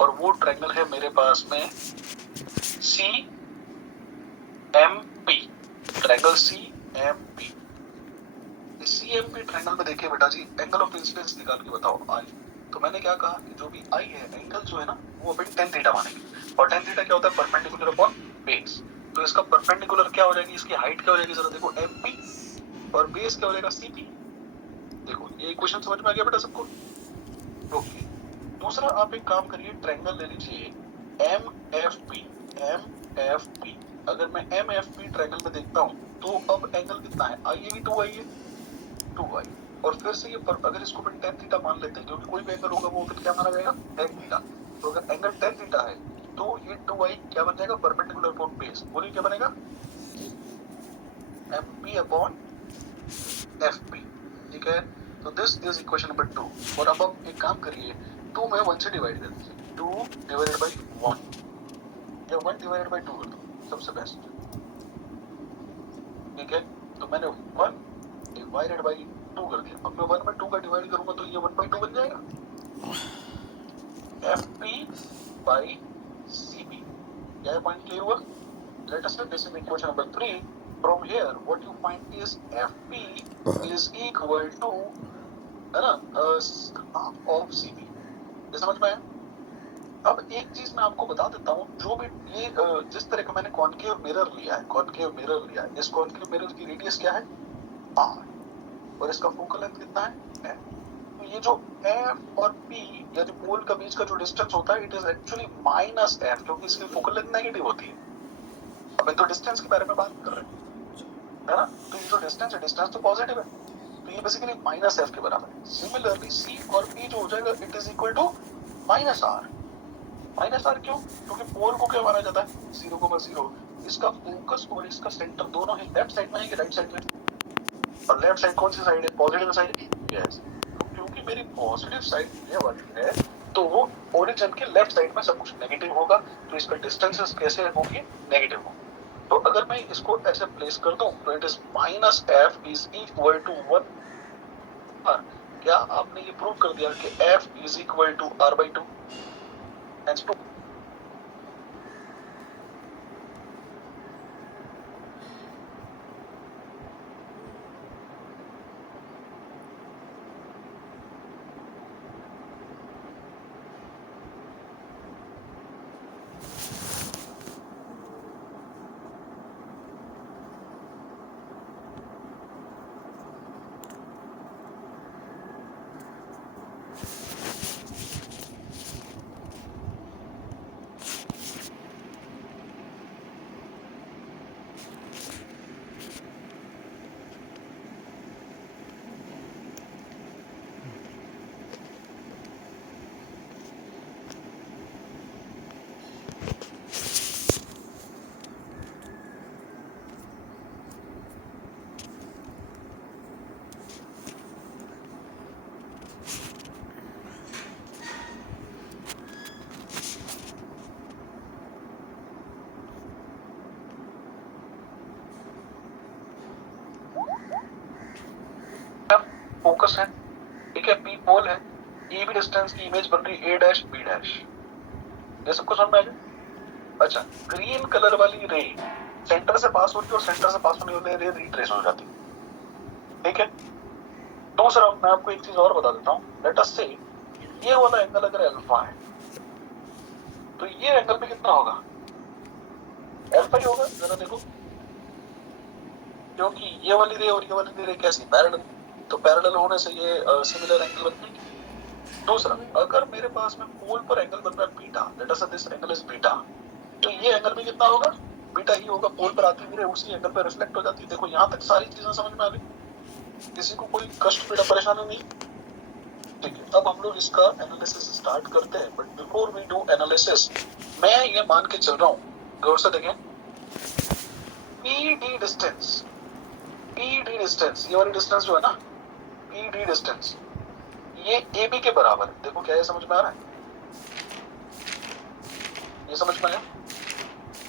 और वो ट्रायंगल है मेरे पास में CMP, triangle CMP। CMP triangle में देखिए बेटा जी, एंगल ऑफ इंसिडेंस निकाल के बताओ आई। तो मैंने क्या कहा कि जो भी आई है एंगल जो है ना वो अपन tan थीटा मानेंगे, और tan थीटा क्या होता है, परपेंडिकुलर अपॉन बेस। तो इसका परपेंडिकुलर क्या हो जाएगी, इसकी हाइट क्या हो जाएगी, जरा देखो MP, और बेस क्या हो जाएगा CP। देखो ये इक्वेशन समझ में आ गया बेटा सबको? ओके। दूसरा आप एक काम करिए, ट्रायंगल ले लीजिए MFP। MFP अगर मैं MFP ट्रायंगल में देखता हूँ तो अब एंगल कितना है, आई है कि 2i है, 2i। और फिर से ये अगर इसको अपन tan थीटा मान लेते हैं, क्योंकि कोई भी एंगल होगा वो फिर क्या माना जाएगा, tan थीटा। तो अगर एंगल tan थीटा है तो ये 2i क्या बन जाएगा, परपेंडिकुलर अपॉन बेस। बोलिए क्या बनेगा, MP अपॉन FP। ठीक है, तो दिस इज इक्वेशन नंबर 2। और अब आप एक काम करिए, 2 में 1 से डिवाइड कर दीजिए, 2 डिवाइडेड बाई 1 या 1 डिवाइडेड बाई 2 कर दो, सबसे बेस्ट। ठीक है, तो मैंने 1 डिवाइडेड बाई 2 कर दिया। अब मैं 1 में 2 का डिवाइड करूंगा तो ये 1/2 बन जाएगा, FP by CP। क्या पॉइंट क्लियर हुआ? Let us say this is equation number 3. From here, what you find is FP is equal to, है ना, half of CP। ये समझ में आया? अब एक चीज मैं आपको बता देता हूँ, जो भी ये जिस तरह का मैंने कॉनकेव मिरर लिया है, कॉनकेव मिरर लिया है, इस कॉनकेव मिरर की रेडियस क्या है, R, और इसका फोकल लेंथ कितना है, F। तो ये जो F और P या जो पोल का बीच का जो डिस्टेंस होता है, it is actually minus F, क्योंकि इसकी फोकल लेंथ नेगेटिव होती है। अब तो डिस्टेंस के बारे में बात कर रहे हैं, है ना, तो ये जो डिस्टेंस है, डिस्टेंस तो पॉजिटिव है, तो ये बेसिकली माइनस F के बराबर है। सिमिलरली C और P जो हो जाएगा, it is equal to minus R। Minus R क्यों? क्योंकि पोल को क्या माना जाता है, 0,0। इसका फोकस और इसका सेंटर दोनों ही लेफ्ट साइड में है कि राइट साइड में, और लेफ्ट साइड कौन सी साइड है, पॉजिटिव साइड। यस, क्योंकि मेरी पॉजिटिव साइड ये वाली है, तो वो ओरिजिन के लेफ्ट साइड में सब कुछ नेगेटिव होगा, तो इसका डिस्टेंसेस कैसे होगी, नेगेटिव होगी। तो अगर मैं इसको ऐसे प्लेस कर दूं तो it is minus F is equal to 1 R। क्या आपने ये प्रूव कर दिया कि F is equal to R/2? Hence 2। Focus है, ठीक है, P पोल है, E भी डिस्टेंस की इमेज बन रही है A' B'। ये सबको समझ में आ गया? अच्छा, ग्रीन कलर वाली रे सेंटर से पास होती है और सेंटर से पास होने वाली रे रिट्रेस हो जाती है। ठीक है, दूसरा मैं आपको एक चीज और बता देता हूँ, लेट अस से ये वाला एंगल अगर अल्फा है तो ये एंगल पे कितना होगा, अल्फा ही होगा। जरा देखो, क्योंकि ये वाली रे और ये वाली रे कैसी, पैरेलल, तो पैरेलल होने से ये सिमिलर एंगल बनते हैं। दूसरा, अगर मेरे पास में पोल पर एंगल बन रहा है beta, late us say this angle is beta, तो ये एंगल भी कितना होगा, बीटा ही होगा। पोल पर आती हुई उसी एंगल पर रिफ्लेक्ट हो जाती है। देखो यहाँ तक सारी चीजें समझ में आ गई, किसी को कोई कष्ट पीड़ा परेशानी नहीं? ठीक है, अब हम लोग इसका एनालिसिस स्टार्ट करते हैं, but before we do analysis, मैं ये मान के चल रहा हूँ, गौर से देखें, PD डिस्टेंस, PD डिस्टेंस, ये वाली डिस्टेंस जो है ना, PD डिस्टेंस, ये AB के बराबर है। देखो क्या ये समझ में आ रहा है, ये समझ में आया?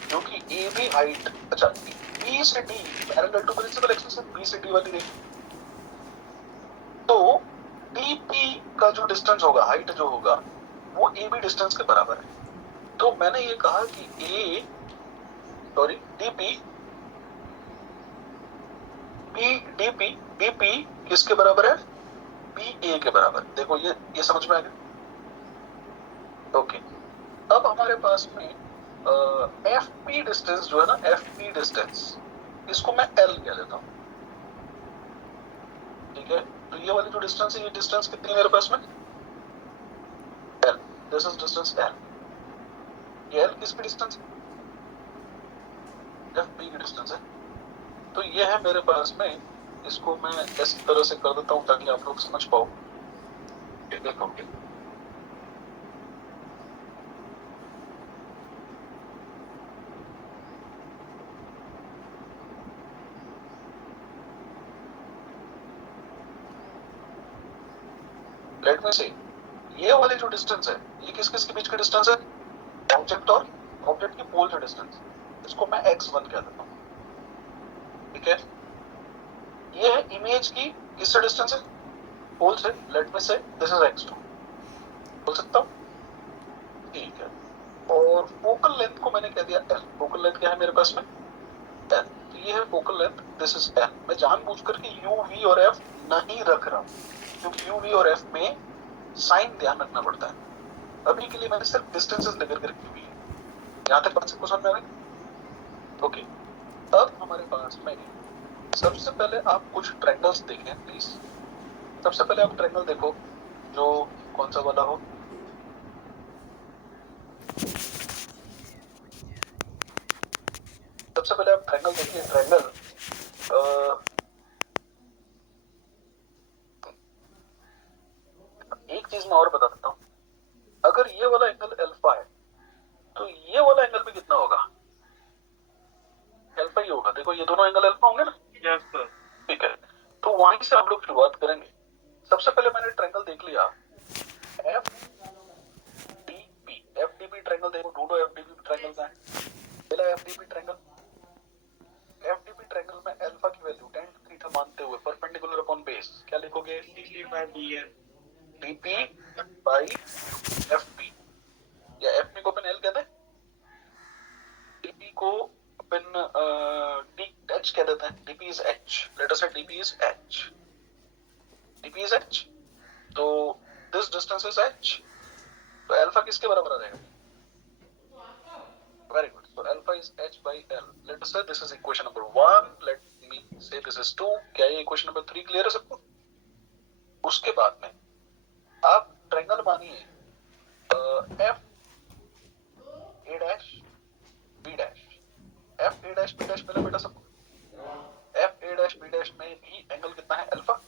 क्योंकि AB हाइट, अच्छा, B से D parallel to principal axis है, B से D वाली देखिए, तो DP का जो डिस्टेंस होगा, हाइट जो होगा, वो ए बी डिस्टेंस के बराबर है। तो मैंने ये कहा कि डीपी बीपी किसके बराबर है? बी ए के बराबर। देखो ये समझ में आ गया। ओके, अब हमारे पास में एफ पी डिस्टेंस जो है ना, एफ पी डिस्टेंस, इसको मैं एल कह देता हूं। ठीक है, तो ये वाली जो डिस्टेंस है, ये डिस्टेंस कितनी है मेरे पास में? L. This is distance L. ये एल किसकी डिस्टेंस है? एफ पी की डिस्टेंस है। तो ये है मेरे पास में, इसको मैं इस तरह से कर देता हूं ताकि आप लोग समझ पाओ। देखो, लेट मी से, ये वाली जो डिस्टेंस है, ये किस किस के बीच का डिस्टेंस है? ऑब्जेक्ट और ऑब्जेक्ट की पोल से डिस्टेंस। इसको मैं x1 कह देता हूं। ठीक है, ये है इमेज की किससे डिस्टेंस है? पोल से। लेट मी से दिस इज x2। बोल सकता हूं? ठीक है, और फोकल लेंथ को मैंने कह दिया l। फोकल लेंथ क्या है मेरे पास में? l। तो ये है focal length, this is l। मैं जानबूझ करके u v और f नहीं रख रहा हूं, क्योंकि u v और f में साइन ध्यान रखना पड़ता है। अभी के लिए मैंने सिर्फ डिस्टेंसेस लेकर के रखी हुई है। यहां तक बात सबको समझ में आ गई? ओके, अब हमारे पास में सबसे पहले आप कुछ ट्रायंगल्स देखें प्लीज। सबसे पहले आप ट्रायंगल देखो, जो कौन सा वाला हो। सबसे पहले आप ट्रायंगल देखिए। ट्रायंगल एक चीज मैं और बता देता हूं, अगर ये वाला एंगल अल्फा है तो ये वाला एंगल भी कितना होगा? अल्फा ही होगा। देखो, ये दोनों एंगल अल्फा होंगे ना? Yes sir. ठीक है, तो वहीं से हम लोग शुरुआत करेंगे। सबसे पहले मैंने ट्रायंगल देख लिया एफ डी पी ट्रायंगल। देखो, ढूंढो एफ डी पी ट्रायंगल का है। पहला एफ डी पी ट्रायंगल में अल्फा की वैल्यू tan थीटा मानते हुए परपेंडिकुलर अपॉन बेस क्या लिखोगे? डीपी बाई एफ पी, या एफ पी को अपन एल कहते हैं, डीपी को अपन डी एच कह देते हैं। DP is H. Late us से डीपी इज एच। तो दिस डिस्टेंस इज एच। तो अल्फा किसके बराबर आ जाएगा? Very good. So alpha is h by l. Let us say this is equation number 1. Let me say this is 2. क्या ये equation number 3 clear है सबको? उसके बाद में आप ट्रायंगल मानिए F A dash B dash. F A dash B dash पहले बेटा सबको, F A dash B dash में भी एंगल कितना है? अल्फा।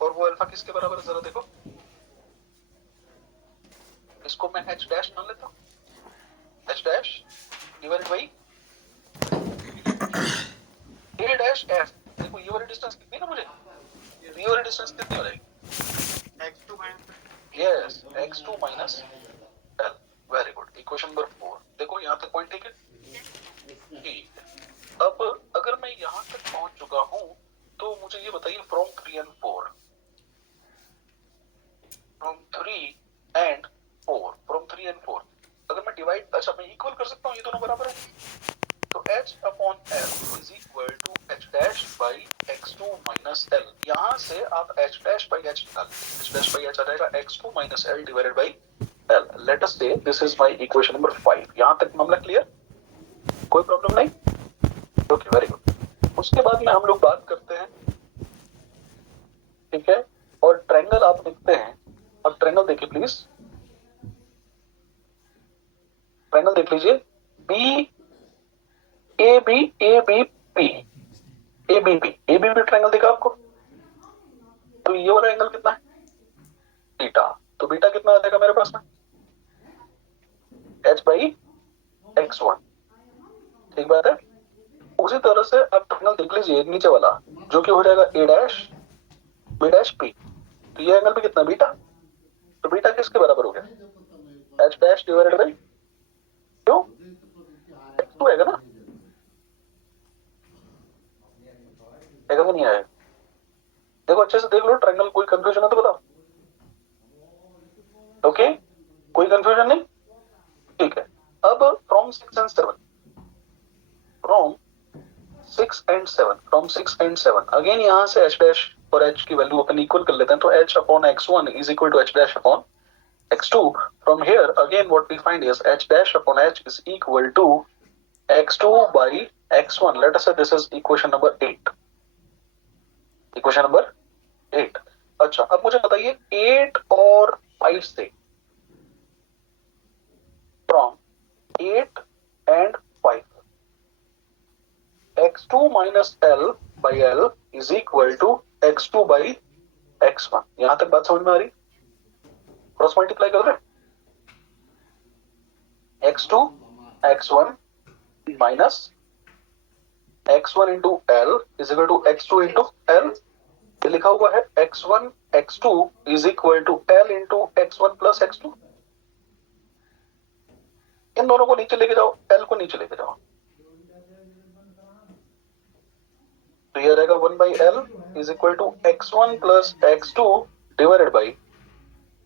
और वो अल्फा किसके बराबर है जरा देखो। इसको मैं एच डैश मान लेता हूं। H dash divided by A dash F. देखो, ये वाली डिस्टेंस कितनी ना मुझे, ये वाली डिस्टेंस कितनी हो जाएगी? x2 minus yes, x2 minus l। Very good. Equation number 4। देखो, यहां तक पॉइंट ठीक है? ठीक है, अब अगर मैं यहां तक पहुंच चुका हूं तो मुझे ये बताइए फ्रॉम 3 and 4, अगर मैं डिवाइड, अच्छा मैं इक्वल कर सकता हूं, ये दोनों बराबर है। तो h upon l is equal to h dash by x2 minus l। यहां से आप h डैश बाई h निकाल लीजिए। h डैश बाई h आ जाएगा x2 minus l divided by l। Let us say this is my equation number 5। यहां तक मामला क्लियर? कोई प्रॉब्लम नहीं? Okay, very good. उसके बाद में हम लोग बात करते हैं, ठीक है, और ट्रायंगल आप लिखते हैं। अब ट्रायंगल देखिए प्लीज, ट्रायंगल देख लीजिए। B A B P, A B P triangle दिखा आपको? तो ये वाला एंगल कितना है? बीटा। तो बीटा कितना आ जाएगा मेरे पास में? h by x1। ठीक बात है? उसी तरह से आप ट्रायंगल देख लीजिए नीचे वाला, जो कि हो जाएगा a dash b dash p। तो ये एंगल भी कितना? बीटा। तो बीटा किसके बराबर हो गया? h डैश डिवाइडेड बाई क्यों? x2 आएगा ना? आएगा कि नहीं आएगा? देखो अच्छे से देख लो ट्रायंगल, कोई कंफ्यूजन है तो बताओ। ओके, कोई कंफ्यूजन नहीं? ठीक है, अब from 6 and 7, from 6 and 7, from 6 and 7 again यहां से h डैश और h की वैल्यू अपन इक्वल कर लेते हैं, तो h upon x1 is equal to h dash upon x2. From here again what we find is h dash upon h is equal to x2 by x1. Let us say this is equation number 8. Equation number 8. अच्छा, अब मुझे बताइए 8 और 5 से, from 8 and 5, x2 minus l by l is equal to x2 by x1. यहां तक बात समझ में आ रही? क्रॉस मल्टीप्लाई कर रहे हैं, x2 x1 minus x1 into l is equal to x2 into l. ये लिखा हुआ है x1 x2 is equal to l into x1 plus x2. इन दोनों को नीचे लेके जाओ, l को नीचे लेके जाओ, तो ये रहेगा 1 by l is equal to x1 plus x2 divided by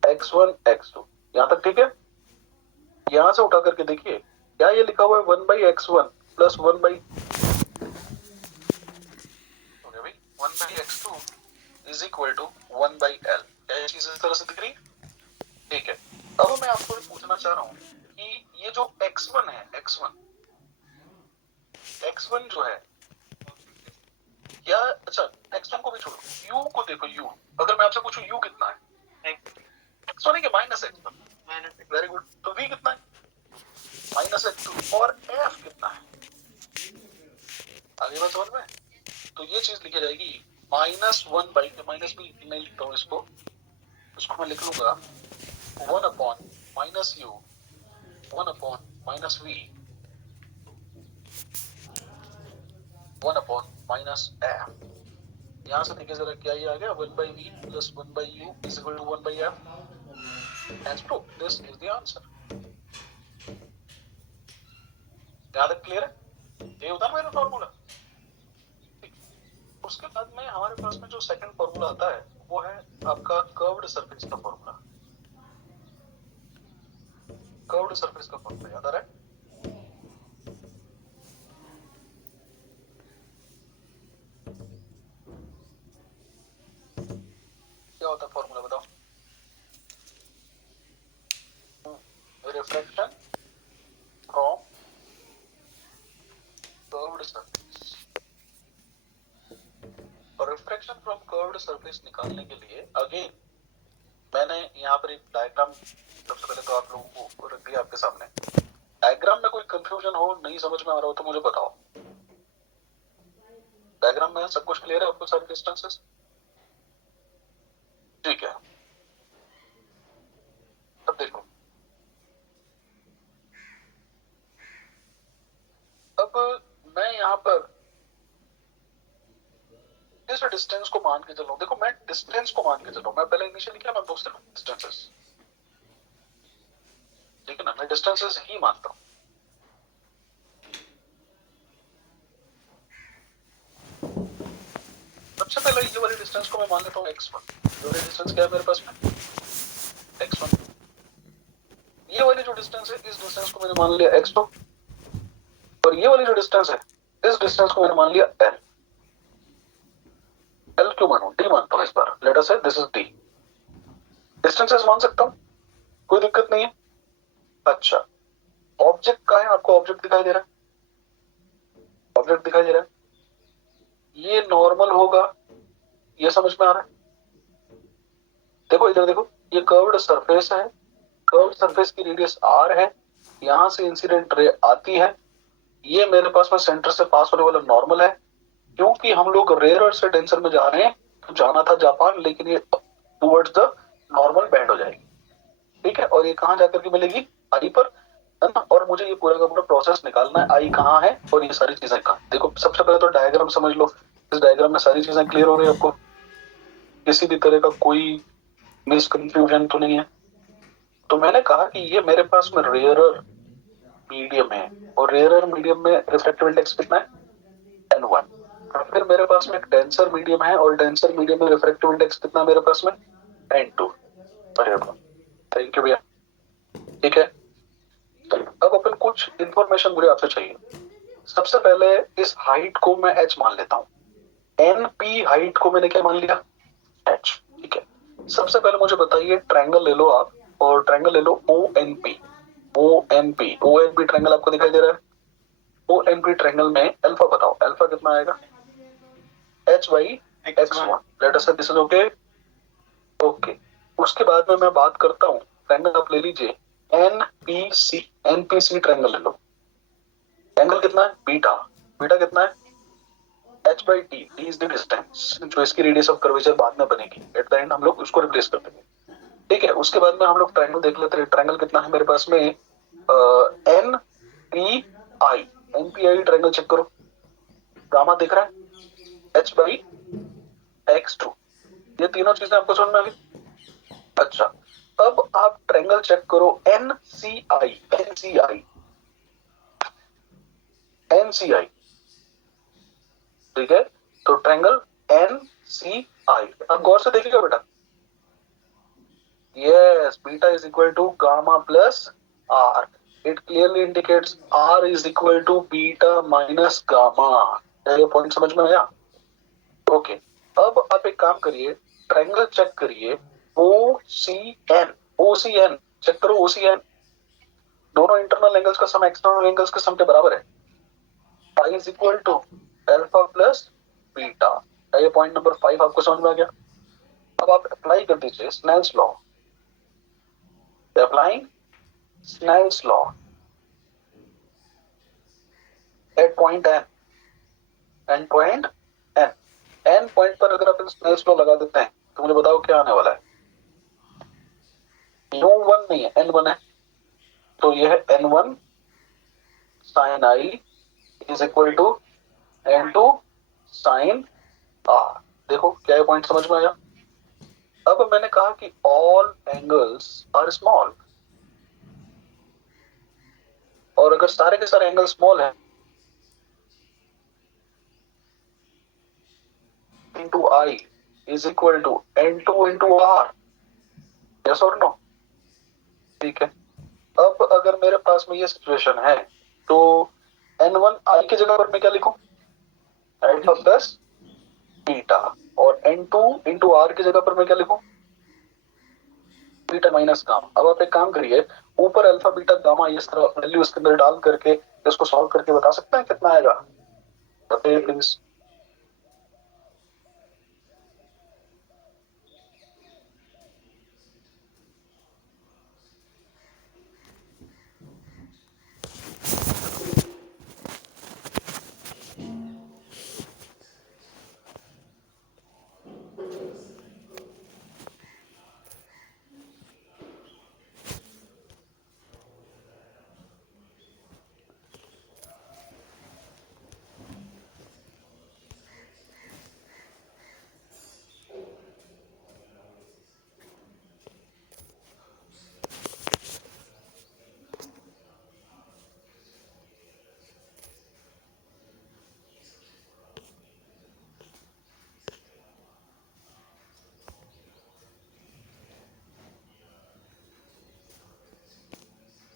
x1 x2. यहां तक ठीक है? यहां से उठा करके देखिए, क्या ये लिखा हुआ है 1 by x1 plus 1 by 1 by x2 is equal to 1 by l. क्या ये चीज इस तरह से दिख रही? ठीक है, अब मैं आपको पूछना चाह रहा हूं कि ये जो x1 है, x1 जो है, क्या, अच्छा x1 को भी छोड़ो, u को देखो, u अगर मैं आपसे पूछूं u कितना है, x1 है कि माइनस x1? वेरी गुड, तो v कितना है? Minus x2. और f कितना है? आगे बात समझ में? तो ये चीज लिखी जाएगी -1 बाई, माइनस भी नहीं लिखता हूँ इसको मैं लिख लूंगा 1 upon minus u, 1 upon minus v, 1 upon minus f. यहां से देखिए जरा, क्या ये आ गया 1 by v plus 1 by u is equal to 1 by f. Hence proof, this is the answer. यहां तक क्लियर है? ये होता है मेरा फॉर्मूला. उसके बाद में हमारे पास में जो सेकंड फॉर्मूला आता है वो है आपका कर्व्ड सरफेस का फॉर्मूला. कर्व्ड सरफेस का फॉर्मूला याद आ रहा है? क्या होता है फॉर्मूला बताओ? Refraction from curved surface. और रिफ्रैक्शन फ्रॉम कर्व्ड सरफेस निकालने के लिए अगेन मैंने यहाँ पर एक डायग्राम सबसे पहले तो आप लोगों को रख दिया आपके सामने. डायग्राम में कोई कंफ्यूजन हो, नहीं समझ में आ रहा हो तो मुझे बताओ. डायग्राम में सब कुछ क्लियर है आपको, सारे डिस्टेंसेस? ठीक है, अब देखो, अब मैं यहाँ पर इस डिस्टेंस को मान के चलो. देखो, मैं डिस्टेंस को मान के चलो, मैं पहले इनिशियली क्या मानता हूँ? सिर्फ डिस्टेंसेस. ठीक है ना, मैं डिस्टेंसेस ही मानता हूँ. सबसे पहले ये वाली डिस्टेंस को मैं मान लेता हूँ x1. ये वाली डिस्टेंस क्या है मेरे पास में? x1. ये वाली जो डिस्टेंस है, इस डिस्टेंस को मैंने मान लिया x2. और ये वाली जो डिस्टेंस है, इस डिस्टेंस को मैंने मान लिया l. l क्यों मानूं? d मानता हूं इस बार. Late us say this is d. Distances मान सकता हूं, कोई दिक्कत नहीं है. अच्छा, ऑब्जेक्ट कहां है? आपको ऑब्जेक्ट दिखाई दे रहा है? ऑब्जेक्ट दिखाई दे रहा है? ये नॉर्मल होगा, ये समझ में आ रहा है? देखो इधर देखो, ये कर्व्ड सरफेस है, कर्व्ड सरफेस की रेडियस r है, यहां से इंसिडेंट रे आती है, ये मेरे पास में सेंटर से पास होने वाला नॉर्मल है. क्योंकि हम लोग रेयरर से डेंसर में जा रहे हैं, तो जाना था जापान, लेकिन ये टुवर्ड्स द नॉर्मल बैंड हो जाएगी. ठीक है, और ये कहां जाकर के मिलेगी? आई पर, है ना. और मुझे ये पूरा का पूरा प्रोसेस निकालना है, आई कहाँ है और ये सारी चीजें कहाँ. देखो, सबसे पहले तो डायग्राम समझ लो. इस डायग्राम में सारी चीजें क्लियर हो रही है आपको? किसी भी तरह का कोई मिसकंफ्यूजन तो नहीं है? तो मैंने कहा कि ये मेरे पास में रेयरर मीडियम है, और रेयरर मीडियम में रिफ्रैक्टिव इंडेक्स कितना है? n1. और फिर मेरे पास में एक डेंसर मीडियम है, और डेंसर मीडियम में रिफ्रैक्टिव इंडेक्स कितना मेरे पास में? n2. थैंक यू भैया. ठीक है, अब अपन कुछ इंफॉर्मेशन मुझे आपसे चाहिए। सबसे पहले इस हाइट को मैं h मान लेता हूँ। NP हाइट को मैंने क्या मान लिया, h। ठीक है, सबसे पहले मुझे बताइए, ट्रायंगल ले लो आप, और ट्रायंगल ले लो ONP। ONP ट्रायंगल आपको दिखाई दे रहा है। ONP ट्रायंगल में अल्फा बताओ, अल्फा कितना आएगा, h by x1। Late us say this is okay. Okay, उसके बाद में मैं बात करता हूँ, ट्रायंगल आप ले लीजिए NPC। NPC ट्रायंगल ले लो, एंगल कितना है, बीटा। बीटा कितना है, h by t। t is the distance, जो इसकी रेडियस ऑफ कर्वेचर बाद में बनेगी, एट द एंड हम लोग उसको रिप्लेस कर देंगे। ठीक है, उसके बाद में हम लोग ट्रायंगल देख लेते हैं। ट्रायंगल कितना है मेरे पास में, NPI। NPI ट्रायंगल चेक करो, गामा दिख रहा है, h बाई x2। ये तीनों चीजें आपको समझ में आ गई। अच्छा, अब आप ट्रायंगल चेक करो NCI। NCI NCI, ठीक है, तो ट्रायंगल NCI अब गौर से देखिएगा बेटा। Yes, beta is equal to gamma plus R. It clearly indicates R is equal to beta minus gamma. ये पॉइंट समझ में आया? ओके, अब आप एक काम करिए, ट्रायंगल चेक करिए OCN। OCN चेक करो, OCN दोनों इंटरनल एंगल्स का सम एक्सटर्नल एंगल्स के सम के बराबर है। Pi is equal to alpha plus beta. ये पॉइंट नंबर 5 आपको समझ में आ गया। अब आप अप्लाई कर दीजिए Snell's law. Applying Snell's law at point n, n point n, n point पर अगर अपन Snell's law लगा देते हैं तो मुझे बताओ क्या आने वाला है। U1 नहीं है, N1 है, तो यह है N1 sin I is equal to N2 sin R। देखो क्या ये पॉइंट समझ में आया। अब मैंने कहा कि all angles are small, और अगर सारे के सारे एंगल स्मॉल है into I is equal to N2 into R। Yes और नो? ठीक है, अब अगर मेरे पास में ये सिचुएशन है तो N1 I की जगह पर मैं क्या लिखूं, अल्फा प्लस बीटा, और N2 into R की जगह पर मैं क्या लिखूं, बीटा माइनस गामा। अब आप एक काम करिए, ऊपर अल्फा बीटा गामा इस तरह वैल्यू इसके अंदर डाल करके इसको सॉल्व करके बता सकते हैं कितना आएगा, बताइए प्लीज।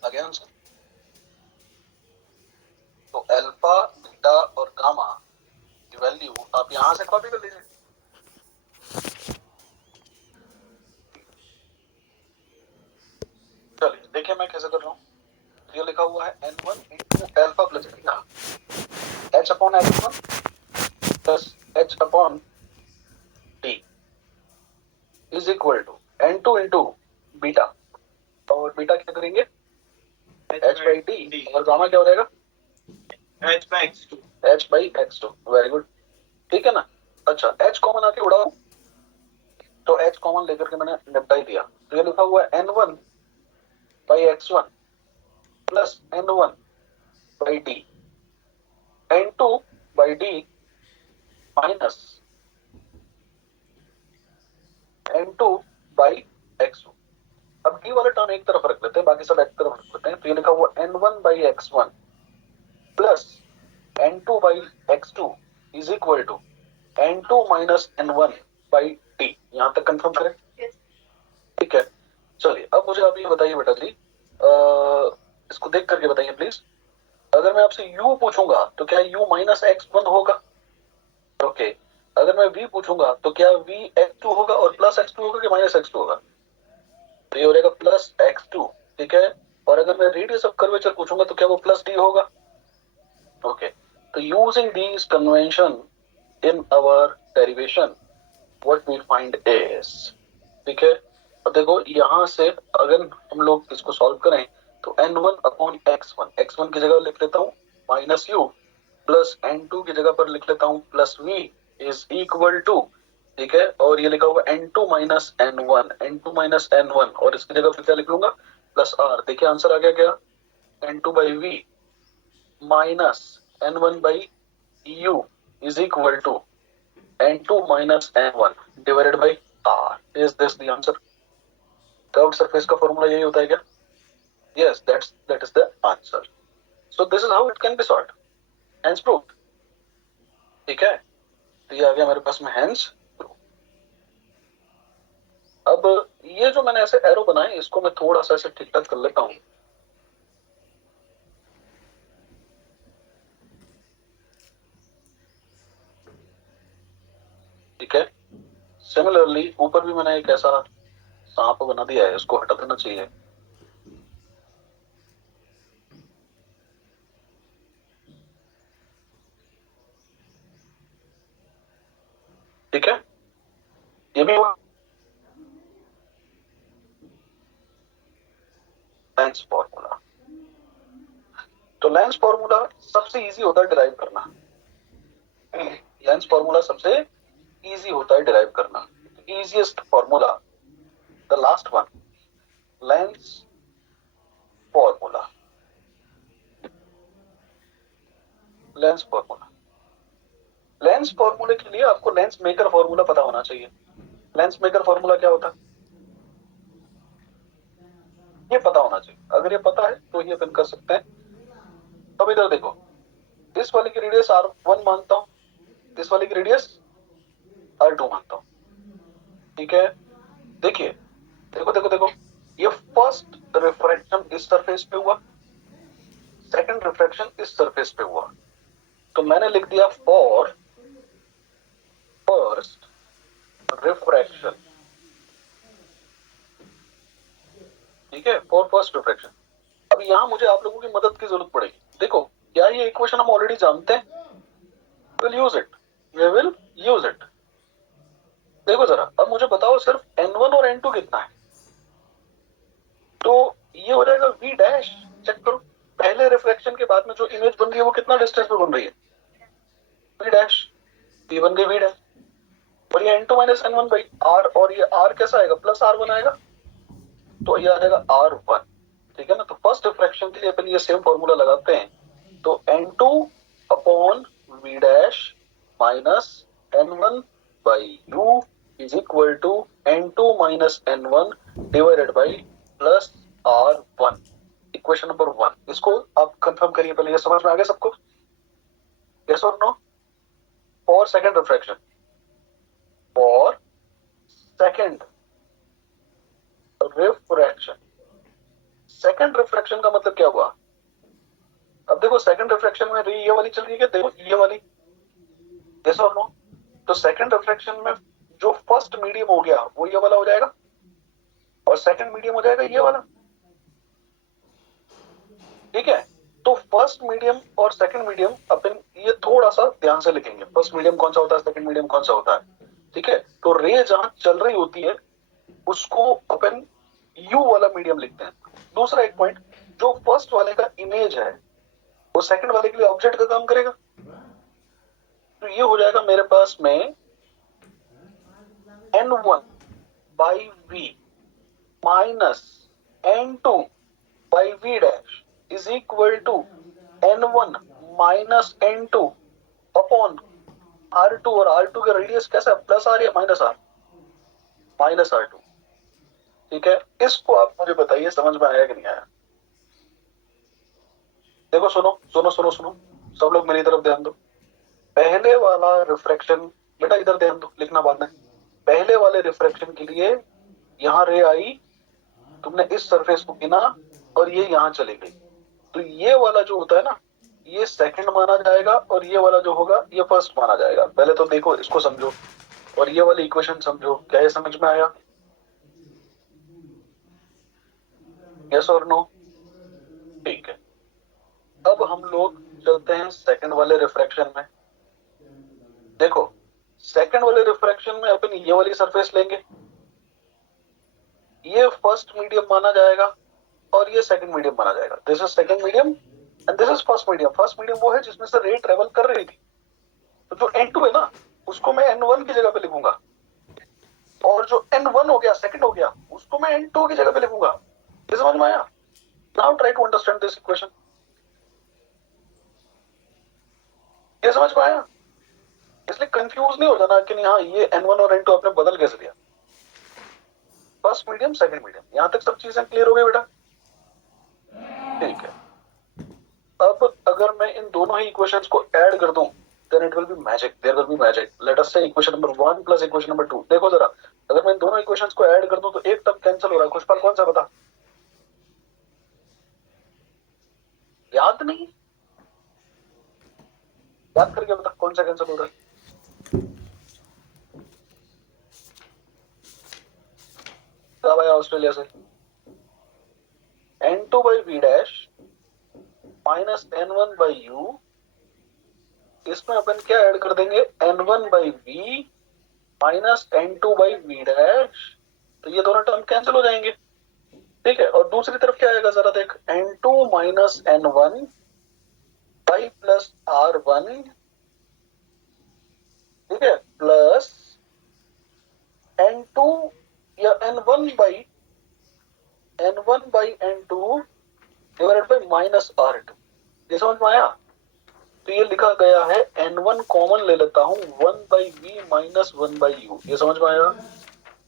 आगे आंसर, तो अल्फा बीटा और गामा की वैल्यू आप यहां से कॉपी कर लीजिए। चलिए देखिए मैं कैसे कर रहा हूँ। ये लिखा हुआ है N1 into alpha plus beta, H upon H1 plus H upon D is equal to N2 into बीटा, और बीटा क्या करेंगे, H बाई D, और गामा क्या हो जाएगा, H by X2। Very good, ठीक है ना। अच्छा, H कॉमन आके उड़ाओ, तो H कॉमन लेकर के मैंने निपटा ही दिया। तो ये लिखा हुआ है N1 by X1 plus N1 by D, N2 by D minus N2 by X2। अब D वाला टर्म एक तरफ रख लेते हैं, बाकी सब एक तरफ रख लेते हैं। तो ये लिखा हुआ N1 by X1 plus N2 by X2 is equal to N2 minus N1 by D। यहां तक कंफर्म करें, ठीक है। चलिए अब मुझे आप ये बताइए बेटा जी, इसको देख करके बताइए प्लीज। अगर मैं आपसे u पूछूंगा तो क्या u माइनस x1 होगा? ओके। अगर मैं v पूछूंगा तो क्या v x2 होगा और प्लस x2 होगा कि माइनस x2 होगा? तो ये हो जाएगा प्लस x2, ठीक है। और अगर मैं रेडियस ऑफ कर्वेचर पूछूंगा तो क्या वो प्लस d होगा? ओके। तो using these convention in our derivation what we find is, ठीक है। और देखो यहां से अगर हम लोग इसको सॉल्व करें तो n1 अपॉन x1 की जगह लिख लेता हूं माइनस u, प्लस n2 की जगह पर लिख लेता हूं plus v is equal to, ठीक है। और ये लिखा हुआ n2 माइनस n1 और इसकी जगह पर क्या लिख लूंगा प्लस r। देखिए आंसर आ गया क्या, n2 by v minus n1 by u is equal to n2 minus n1 divided by r. Is this the answer? Curved surface का formula यही होता है क्या? Yes, that is the answer. So this is how it can be solved. Hence proved. ठीक है, तो ये आ गया मेरे पास में hence proved. अब ये जो मैंने ऐसे एरो बनाए इसको मैं थोड़ा सा ऐसे ठीक ठाक कर लेता हूँ। ठीक है, सिमिलरली ऊपर भी मैंने एक ऐसा सांप बना दिया है, इसको हटा देना चाहिए। ठीक है, ये भी लेंस फॉर्मूला। तो लेंस फॉर्मूला सबसे इजी होता है डिराइव करना। लेंस फॉर्मूला सबसे इजी होता है डिराइव करना। Easiest formula, the last one, lens formula. Lens formula, lens फॉर्मूले के लिए आपको लेंस मेकर फॉर्मूला पता होना चाहिए। लेंस मेकर फॉर्मूला क्या होता है ये पता होना चाहिए। अगर ये पता है तो ये अपन कर सकते हैं। अब इधर देखो, इस वाले की रेडियस r1 मानता हूं, इस वाले की रेडियस r2 मानता हूं, ठीक है। देखिए देखो देखो देखो, ये फर्स्ट रिफ्रैक्शन इस सरफेस पे हुआ, सेकंड रिफ्रैक्शन इस सरफेस पे हुआ, तो मैंने लिख दिया फॉर फर्स्ट रिफ्रैक्शन, ठीक है, फॉर फर्स्ट रिफ्रैक्शन। अब यहां मुझे आप लोगों की मदद की जरूरत पड़ेगी। देखो क्या ये इक्वेशन हम ऑलरेडी जानते हैं? Will use it, we will use it. देखो जरा, अब मुझे बताओ सिर्फ n1 और n2 कितना है, तो ये हो जाएगा v डैश। चेक करो, पहले रिफ्लेक्शन के बाद में जो इमेज बन रही है वो कितना डिस्टेंस पे बन रही है, v डैश, v बन गई v डैश। और ये n2 minus n1 by r, और ये r कैसा आएगा प्लस r1 आएगा, तो ये आ जाएगा r1, ठीक है ना। तो फर्स्ट रिफ्लेक्शन के लिए अपन ये सेम फॉर्मूला लगाते हैं, तो n2 upon v dash minus n1 by u is equal to n2 minus n1 divided by plus r1। Equation number 1, इसको आप कंफर्म करिए पहले। ये समझ में आ गया सबको? यस और no? For second refraction, for second refraction, second refraction का मतलब क्या हुआ? अब देखो सेकंड रिफ्रैक्शन में ये वाली चल रही है क्या, देखो ये वाली, यस और नो? तो सेकंड रिफ्रैक्शन में जो फर्स्ट मीडियम हो गया वो ये वाला हो जाएगा, और सेकंड मीडियम हो जाएगा ये वाला, ठीक है। तो फर्स्ट मीडियम और सेकंड मीडियम अपन ये थोड़ा सा ध्यान से लिखेंगे, फर्स्ट मीडियम कौन सा होता है, सेकंड मीडियम कौन सा होता है, ठीक है। तो रे जहां चल रही होती है उसको अपन यू वाला मीडियम लिखते हैं। दूसरा एक पॉइंट, जो फर्स्ट वाले का इमेज है वो सेकंड वाले के लिए ऑब्जेक्ट का काम करेगा, तो ये हो जाएगा मेरे पास में n1 by v minus n2 by v dash is equal to n1 minus n2 upon r2, और r2 का रेडियस कैसा है, प्लस r या माइनस r, माइनस r2, ठीक है। इसको आप मुझे बताइए समझ में आया कि नहीं आया? देखो सुनो सुनो सुनो सुनो, सब लोग मेरी तरफ ध्यान दो। पहले वाला रिफ्रैक्शन, बेटा इधर ध्यान दो, लिखना बाद में। पहले वाले रिफ्रैक्शन के लिए यहां रे आई, तुमने इस सरफेस को गिना, और ये यहाँ चली गई, तो ये वाला जो होता है ना, ये सेकंड माना जाएगा और ये वाला जो होगा ये फर्स्ट माना जाएगा। पहले तो देखो, इसको समझो और ये वाली इक्वेशन समझो। क्या ये समझ में आया? यस और नो? ठीक है। अब हम लोग चलते हैं सेकंड वाले रिफ्रैक्शन में। देखो, सेकंड वाले रिफ्रैक्शन में अपन ये वाली सरफेस लेंगे, ये फर्स्ट मीडियम माना जाएगा और ये सेकंड मीडियम माना जाएगा। This is second medium and this is first medium. First medium वो है जिसमें से रे ट्रेवल कर रही थी, तो जो N2 है ना, उसको मैं N1 की जगह पे लिखूंगा, और जो N1 हो गया, सेकंड हो गया, उसको मैं N2 की जगह पे लिखूंगा। ये समझ में आया? Now try to understand this equation. ये समझ में आया? इसलिए कंफ्यूज नहीं हो जाना कि हाँ ये N1 और N2 आपने बदल कैसे दिया। फर्स्ट मीडियम, सेकंड मीडियम, यहां तक सब चीजें क्लियर हो गई बेटा? ठीक है। अब अगर मैं इन दोनों ही इक्वेशंस को ऐड कर दूं, then it will be magic, there will be magic. Let us say equation number 1 plus equation number 2. देखो जरा, अगर मैं इन दोनों इक्वेशंस को ऐड कर दूं तो एक टर्म कैंसिल हो रहा है। खुशपाल कौन सा बता? याद नहीं? याद करके बता कौन सा कैंसिल हो रहा है। कब आया ऑस्ट्रेलिया से? N2 by V dash minus N1 by U, इसमें अपन क्या ऐड कर देंगे? N1 by V minus N2 by V dash, तो ये दोनों टर्म कैंसिल हो जाएंगे। ठीक है, और दूसरी तरफ क्या आएगा जरा देख, N2 minus N1 by plus R1, ठीक है, प्लस N2 या N1 by N2 divided by minus R2। ये समझ में आया? तो ये लिखा गया है, N1 कॉमन ले लेता हूं, 1 by V minus 1 by U। ये समझ में आया?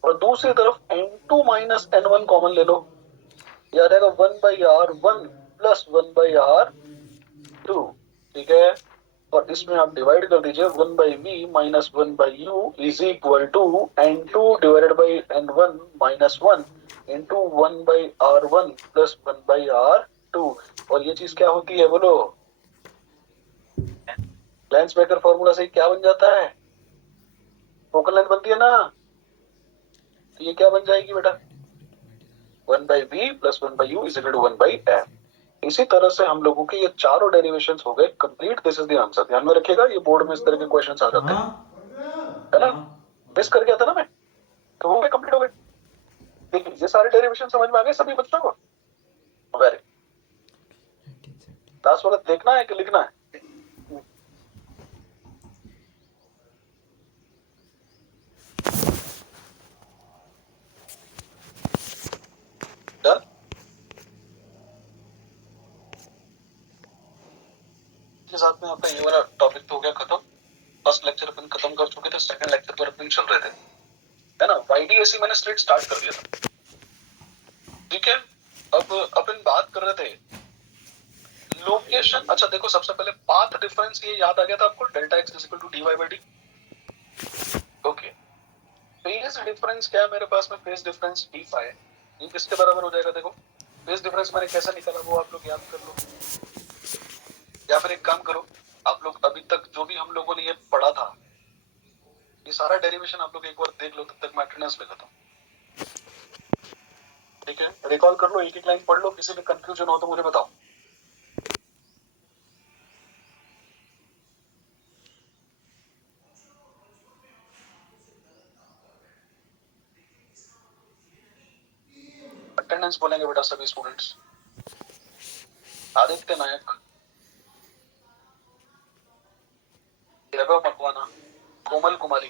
और दूसरी तरफ N2 माइनस N1 कॉमन ले लो, ये आ जाएगा 1 by R1 plus 1 by R2। ठीक है, और इसमें आप डिवाइड कर दीजिए, 1 by V minus 1 by U is equal to N2 divided by N1 minus 1 into 1 by R1 plus 1 by R2। और ये चीज क्या होती है बोलो? लेंस मेकर फॉर्मूला से क्या बन जाता है? फोकल लेंथ बनती है ना, तो ये क्या बन जाएगी बेटा? 1 by V plus 1 by U is equal to 1 by M। इसी तरह से हम लोगों के ये चारों डेरिवेशंस हो गए complete. This is the answer. ध्यान में रखिएगा, ये बोर्ड में इस तरह के क्वेश्चंस आ जाते हैं, है ना? मिस कर गया था ना मैं, तो हो गए, कंप्लीट हो गए। देखिए, ये सारे डेरिवेशन समझ में आ गए सभी बच्चों को? वेरी। लास्ट वाला देखना है कि लिखना है? डन। के साथ में आपका ये वाला टॉपिक तो हो गया खत्म। फर्स्ट लेक्चर अपन खत्म कर चुके थे, सेकंड लेक्चर पर अपन चल रहे थे, है ना? YDAC मैंने स्ट्रेट स्टार्ट कर दिया था। ठीक है, अब अपन बात कर रहे थे लोकेशन। अच्छा देखो, सबसे पहले पाथ डिफरेंस ये याद आ गया था आपको, delta X is equal to dy by dt। Okay, phase difference क्या है मेरे पास में? फेज डिफरेंस d phi, ये किसके बराबर हो जाएगा? देखो, फेज डिफरेंस मैंने कैसे निकाला वो आप लोग याद कर लो, या फिर एक काम करो, आप लोग अभी तक जो भी हम लोगों ने ये पढ़ा था, ये सारा डेरिवेशन आप लोग एक बार देख लो, तब तक मैं अटेंडेंस ले लेता हूँ। ठीक है, रिकॉल कर लो, एक एक लाइन पढ़ लो, किसी में कंफ्यूजन हो तो मुझे बताओ। अटेंडेंस बोलेंगे बेटा सभी स्टूडेंट्स। आदित्य नायक, वैभव मकवाना, कोमल कुमारी,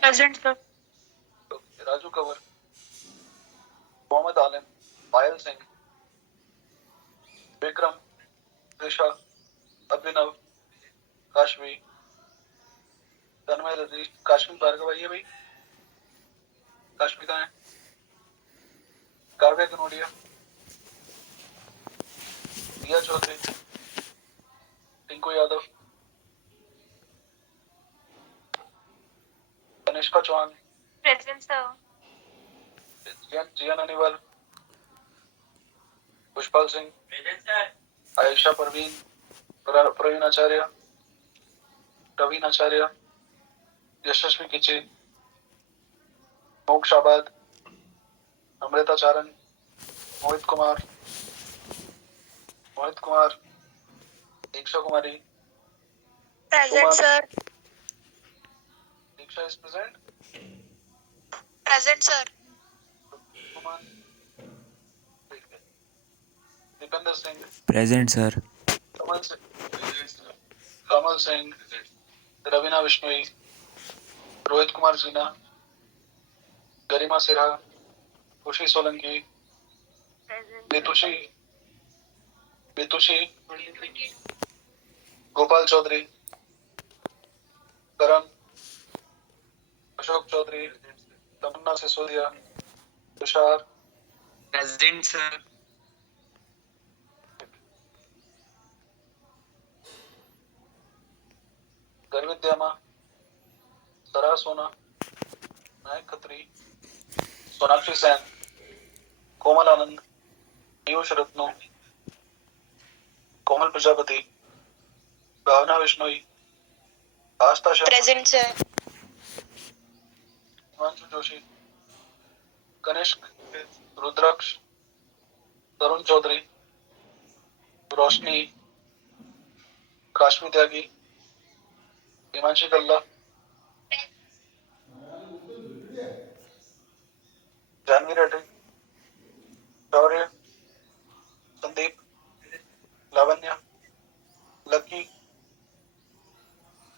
प्रेजेंट सर। राजू कंवर, मोहम्मद आलिम, पायल सिंह, विक्रम, त्रिशा, अभिनव, काश्मी, तन्मय, रजनीश, काश्मी भार्गव है भाई, काश्मी कहाँ है? Kavya Kanodia, Diya Chaudhary, Tinku Yadav, Tanishka Chauhan, present sir. Jiyan Aniwal, Pushpal Singh, Ayesha Parveen, Praveen Acharya, Praveen Acharya, Yashasvi Kiche, Moksh Abad, Amrita Charan, Mohit Kumar, Diksha Kumari, Present, sir. Diksha is present. Present, sir. Kumar, Dipendra Singh, present sir. Kamal Singh, Raveena Bishnoi, Rohit Kumar Jeena, Garima Sinha, Khushi Solanki, बेतुशी, गोपाल चौधरी, करण, अशोक चौधरी, तमन्ना सिसोदिया, तुषार, प्रेजेंट सर। गर्विद्यामा, सरा सोना, नायक खत्री, सोनाक्षी सैन, कोमल आनंद, पीयूष रत्नो, कोमल प्रजापति, भावना विश्नोई, आस्था शर्मा, Present, sir. हिमांशु जोशी, कनिष्क, रुद्राक्ष, तरुण चौधरी, रोशनी, काश्मी त्यागी, हिमांशी कल्ला, जानवी रेड्डी, शौर्य, संदीप, लावण्य, लकी,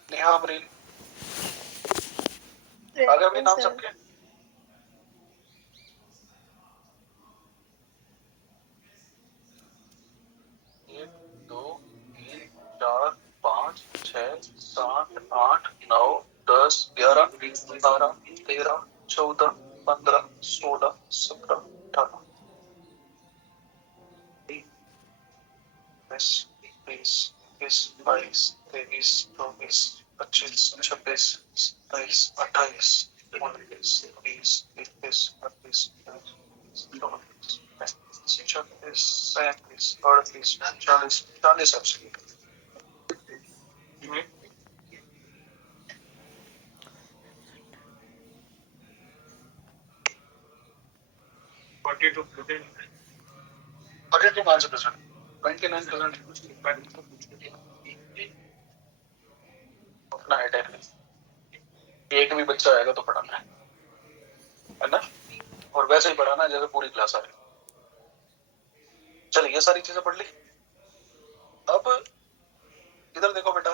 नेहा अमरीन। आगे भी नाम सबके। एक, दो, तीन, चार, 5, 6, 7, 8, 9, 10, 11, 12, 13, 14, 15, 16, 17, 18, 19, 20, 21, 22, 23, 24, 25, 26, 27, 28, 29, 30, 31, 32, 33, 36, 37, 38, 40 absolute. 42 percent, 29%. अपना हेडेक नहीं, एक भी बच्चा आएगा तो पढ़ाना है ना, और वैसे ही पढ़ाना है जैसे पूरी क्लास आ रही। चलिए ये सारी चीजें पढ़ ली। अब इधर देखो बेटा,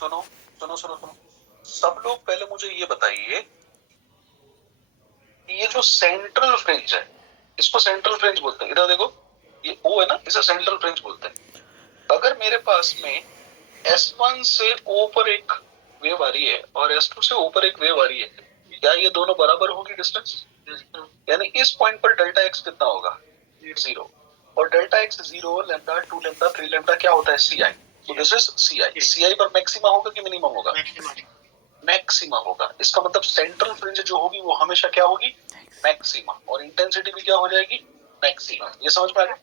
सुनो सुनो सुनो सुनो, सब लोग पहले मुझे ये बताइए कि ये जो सेंट्रल फ्रिंज है, इसको सेंट्रल फ्रिंज बोलते हैं। इधर देखो, ये O है ना, इसे सेंट्रल फ्रिंज बोलते हैं। अगर मेरे पास में S1 से O पर एक वेव आ रही है और S2 से O पर एक वेव आ रही है, क्या ये दोनों बराबर होगी डिस्टेंस? यानी इस पॉइंट पर डेल्टा x कितना होगा? 0। और delta x 0, lambda 2 lambda 3 lambda क्या होता है? CI। तो दिस इज CI। CI पर मैक्सिमा होगा कि मिनिमम होगा? मैक्सिमा होगा। इसका मतलब सेंट्रल फ्रिंज जो होगी वो हमेशा क्या होगी? मैक्सिमा। और इंटेंसिटी भी क्या हो जाएगी? मैक्सिमा। ये समझ में आ गया?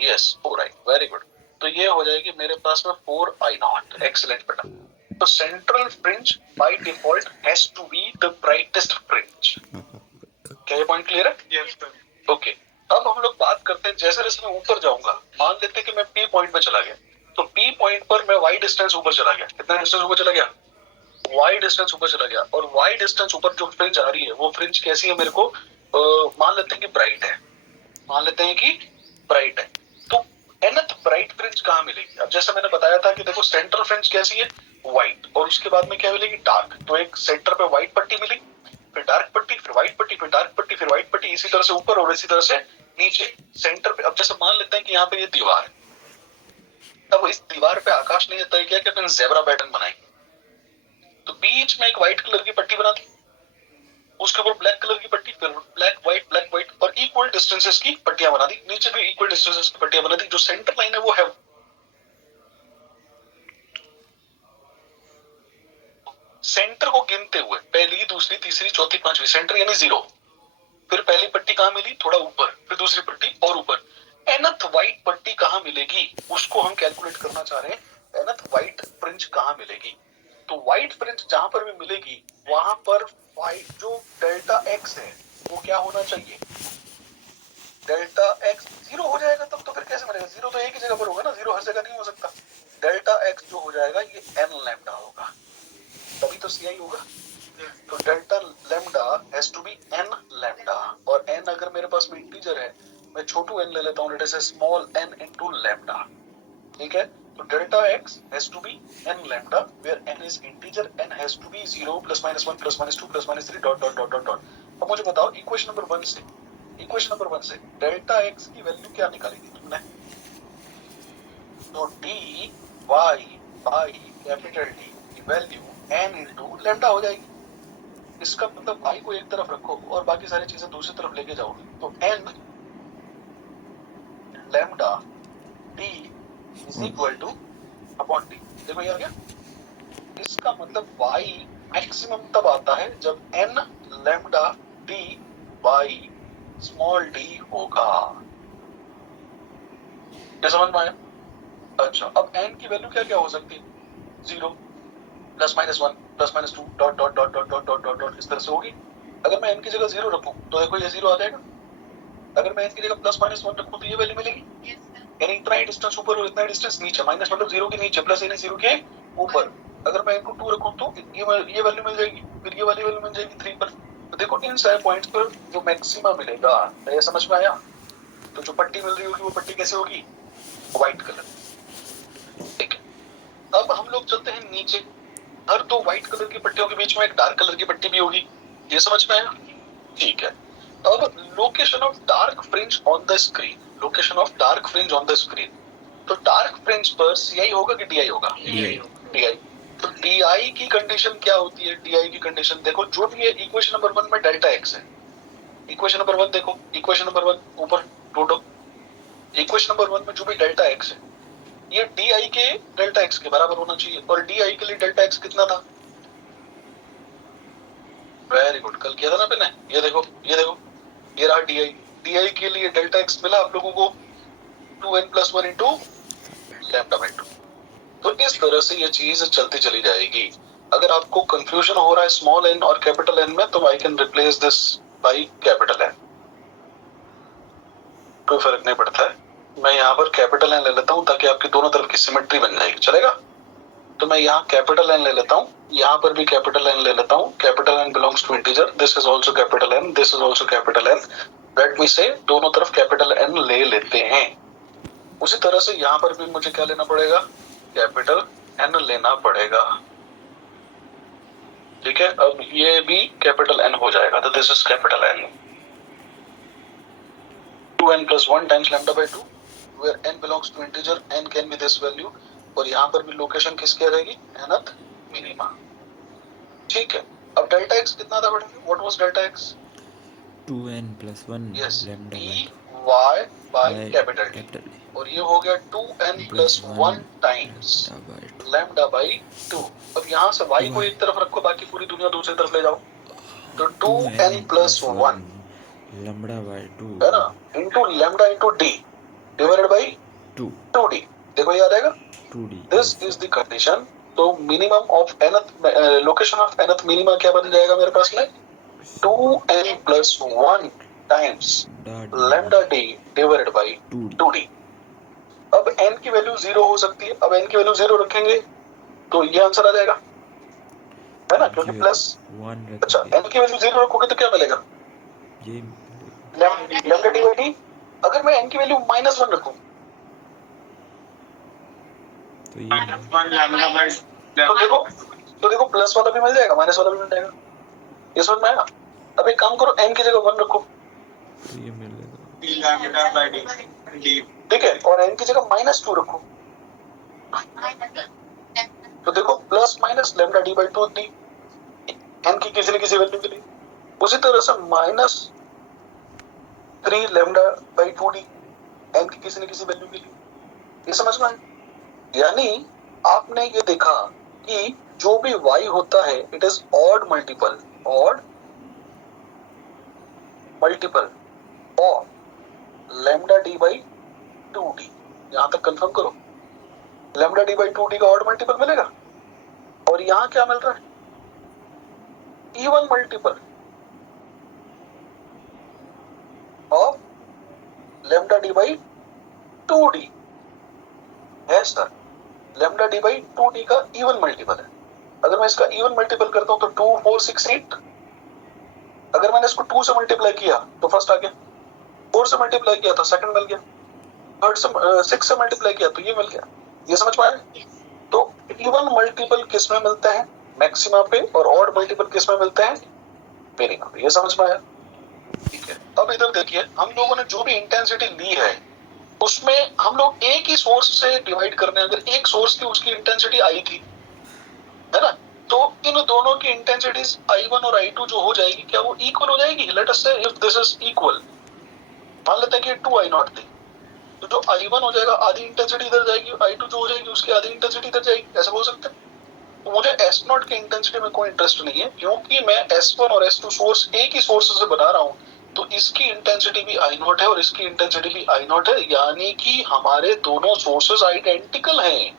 Yes, 4i। Very good. तो ये हो जाएगी मेरे पास में 4i0। एक्सीलेंट बेटा। तो central fringe by default has to be the brightest fringe. क्या ये पॉइंट क्लियर है? Yes sir. ओके, अब हम लोग बात करते हैं, जैसे जैसे मैं ऊपर जाऊंगा, मान लेते हैं कि मैं P पॉइंट पे चला गया, तो P पॉइंट पर मैं y डिस्टेंस ऊपर चला गया। कितना डिस्टेंस ऊपर चला गया? y डिस्टेंस ऊपर चला गया। और y डिस्टेंस ऊपर जो फ्रिंज आ रही है वो फ्रिंज कैसी है? मेरे को मान लेते हैं कि ब्राइट है। मान लेते हैं कि ब्राइट है। तो nth ब्राइट फ्रिंज कहाँ मिलेगी? अब जैसा मैंने बताया था कि देखो सेंट्रल फ्रिंज कैसी है? व्हाइट। और उसके बाद में क्या मिलेगी? डार्क। तो एक सेंटर पे व्हाइट पट्टी मिली, फिर डार्क पट्टी, फिर व्हाइट पट्टी, फिर डार्क पट्टी, फिर व्हाइट पट्टी, इसी तरह से ऊपर और इसी तरह से नीचे सेंटर पे। अब जैसे मान लेते हैं कि यहाँ पे ये दीवार है, अब इस दीवार पे आकाश ने तय किया कि अपन ज़ेब्रा पैटर्न बनाएंगे। तो बीच में एक व्हाइट कलर की पट्टी बना दी, उसके ऊपर ब्लैक कलर की पट्टी, फिर ब्लैक व्हाइट और इक्वल डिस्टेंसेस की पट्टियां बना दी, नीचे भी इक्वल डिस्टेंसेस की पट्टियां बना दी। जो सेंटर लाइन है वो है सेंटर को गिनते हुए पहली, दूसरी, तीसरी, चौथी, पांचवी, सेंटर यानी 0। फिर पहली पट्टी कहां मिली? थोड़ा ऊपर, फिर दूसरी पट्टी और ऊपर। nth व्हाइट पट्टी कहाँ मिलेगी उसको हम कैलकुलेट करना चाह रहे हैं। nth व्हाइट फ्रिंज कहाँ मिलेगी, तो व्हाइट फ्रिंज जहां पर भी मिलेगी वहां पर व्हाइट जो डेल्टा एक्स है वो क्या होना चाहिए, डेल्टा एक्स जीरो हो जाएगा। तब तो फिर कैसे मिलेगा, जीरो तो एक ही जगह पर होगा ना, जीरो हर जगह नहीं हो सकता। डेल्टा एक्स जो हो जाएगा ये एन लैम्डा होगा, तभी तो सीआई होगा। तो delta lambda has to be N lambda, और एन अगर मेरे पास में इंटीजर है मैं छोटू एन ले लेता हूँ, लेट अस से स्मॉल एन इनटू लैम्डा, ठीक है। तो delta X has to be N lambda where N is integer, N has to be 0 +-1 +-2 +-3 dot dot dot dot dot. अब मुझे बताओ इक्वेशन नंबर 1 से डेल्टा एक्स की वैल्यू क्या निकाली थी तुमने, तो D Y by capital D की वैल्यू एन इनटू लैम्डा हो जाएगी। इसका मतलब y को एक तरफ रखो और बाकी सारी चीजें दूसरी तरफ लेके जाओ, तो n lambda d is equal two upon d। देखो ये आ गया, इसका मतलब y मैक्सिमम तब आता है जब n lambda d by small d होगा। क्या समझ में आया? अच्छा, अब n की वैल्यू क्या क्या हो सकती है, 0 +-1 +-2 dot dot dot dot dot dot dot dot इस तरह से होगी। अगर मैं n की जगह 0 रखूं तो देखो ये 0 आ जाएगा, अगर मैं n की जगह +-1 रखूं तो ये वैल्यू मिलेगी। यानी इतना ही डिस्टेंस ऊपर और इतना ही डिस्टेंस नीचे, माइनस मतलब 0 के नीचे, प्लस यानी 0 के ऊपर। अगर मैं इनको 2 रखूं तो ये वैल्यू मिल जाएगी, फिर ये वाली वैल्यू मिल जाएगी 3 पर। तो देखो इन सारे पॉइंट्स पर जो मैक्सिमा मिलेगा, ये समझ में आया? तो जो पट्टी मिल रही होगी वो पट्टी कैसे होगी, व्हाइट कलर, ठीक है। अब हम लोग चलते हैं नीचे, हर दो व्हाइट कलर की पट्टियों के बीच में एक डार्क कलर की पट्टी भी होगी, ये समझ में आया? ठीक है। अब location of dark fringe on the screen, location of dark fringe on the screen, तो डार्क फ्रिंज पर सीआई होगा कि डीआई होगा, डीआई। तो डीआई की कंडीशन क्या होती है, डीआई की कंडीशन देखो, जो भी है इक्वेशन नंबर 1 में डेल्टा एक्स है, इक्वेशन नंबर 1 देखो, इक्वेशन नंबर 1 ऊपर ढूंढो, इक्वेशन नंबर 1 में जो भी डेल्टा एक्स है ये डी आई के डेल्टा एक्स के बराबर होना चाहिए, और डी आई के लिए डेल्टा एक्स कितना था, वेरी गुड, कल किया था ना मैंने, ये देखो ये देखो, ये रहा डी आई, डी आई के लिए डेल्टा एक्स मिला आप लोगों को 2n+1 इंटू लैम्डा बाई 2। तो इस तरह से ये चीज चलती चली जाएगी। अगर आपको कंफ्यूजन हो रहा है स्मॉल एन और कैपिटल एन में, तो I can replace this by capital N, कोई फर्क नहीं पड़ता है। मैं यहाँ पर कैपिटल एन ले लेता हूँ ताकि आपकी दोनों तरफ की सिमेट्री बन जाएगी, चलेगा? तो मैं यहाँ कैपिटल एन ले लेता हूँ, यहाँ पर भी कैपिटल एन ले लेता हूँ, capital N belongs to integer, this is also capital N, this is also capital N, let me say दोनों तरफ कैपिटल एन ले लेते हैं। उसी तरह से यहाँ पर भी मुझे क्या लेना पड़ेगा, कैपिटल एन लेना पड़ेगा, ठीक है। अब ये भी कैपिटल एन हो जाएगा, तो this is capital N, 2n+1 times lambda by 2 where n belongs to integer, n can be this value, और यहाँ पर भी लोकेशन किसकी रहेगी, nth मिनिमा, ठीक है। अब डेल्टा x कितना था बेटा, what was delta x, 2n+1 yes lambda dy by by capital D, और ये हो गया 2n+1 टाइम्स लैम्डा बाई 2। अब यहाँ से y को एक तरफ रखो, बाकी पूरी दुनिया दूसरी तरफ ले जाओ, तो 2n+1 lambda by 2 है ना, into lambda into d divided by 2d, देखो ये आ जाएगा 2d, this is the condition. तो minimum of nth, location of nth minima क्या बन जाएगा मेरे पास में, 2n+1 times lambda d divided by 2d। अब n की वैल्यू 0 हो सकती है, अब n की वैल्यू 0 रखेंगे तो ये आंसर आ जाएगा, है ना, क्योंकि प्लस 1 अच्छा n की वैल्यू 0 रखोगे तो क्या मिलेगा, ये लैम्डा d बाई d। अगर मैं n की वैल्यू -1 रखूं तो ये तो देखो प्लस वाला भी मिल जाएगा, माइनस वाला भी मिल जाएगा, ये समझ में आया? अब एक काम करो, n की जगह 1 रखो, तो ये मिलेगा, ठीक है, और n की जगह -2 रखो, तो देखो plus minus lambda d by 2 the n की किसी न किसी वैल्यू के लिए। उसी तरह से -3 लैम्डा बाई 2d n की किसी न किसी वैल्यू के लिए, ये समझ में आया? यानी आपने ये देखा कि जो भी y होता है इट इज ऑड मल्टीपल और लैम्डा d बाई 2d, यहां तक कंफर्म करो। लैम्डा डी बाई 2d का ऑड मल्टीपल मिलेगा, और यहां क्या मिल रहा है, even multiple of lambda D by 2d है sir. Lambda D by 2d का इवन मल्टीपल है। अगर मैं इसका इवन मल्टीपल करता हूं तो 2 4 6 8, अगर मैंने इसको 2 से मल्टीप्लाई किया तो फर्स्ट आ गया, 4 से मल्टीप्लाई किया तो सेकंड मिल गया, थर्ड से 6 से मल्टीप्लाई किया तो ये मिल गया। ये समझ पाए? तो इवन मल्टीपल किस में मिलते हैं, मैक्सिमा पे, और ऑड मल्टीपल किस में मिलते हैं, मिनिमम पे। ये समझ में आया? ठीक है। अब इधर देखिए, हम लोगों ने जो भी इंटेंसिटी ली है उसमें हम लोग एक ही सोर्स से डिवाइड कर रहे हैं। अगर एक सोर्स थी उसकी इंटेंसिटी आई थी, है ना, तो इन दोनों की इंटेंसिटीज I1 और I2 जो हो जाएगी, क्या वो इक्वल हो जाएगी? लेट अस से इफ दिस इज इक्वल, मान लेते हैं कि 2 I0 थी, तो जो I1 हो जाएगा आधी इंटेंसिटी इधर जाएगी, I2 जो हो जाएगी उसकी आधी इंटेंसिटी इधर जाएगी। ऐसा बोल सकते हैं? तो मुझे S0 की इंटेंसिटी में कोई इंटरेस्ट नहीं है, क्योंकि मैं S1 और S2 सोर्स एक ही सोर्स से बना रहा हूं, तो इसकी इंटेंसिटी भी I0 है और इसकी इंटेंसिटी भी I0 है, यानी कि हमारे दोनों सोर्सेस आइडेंटिकल हैं।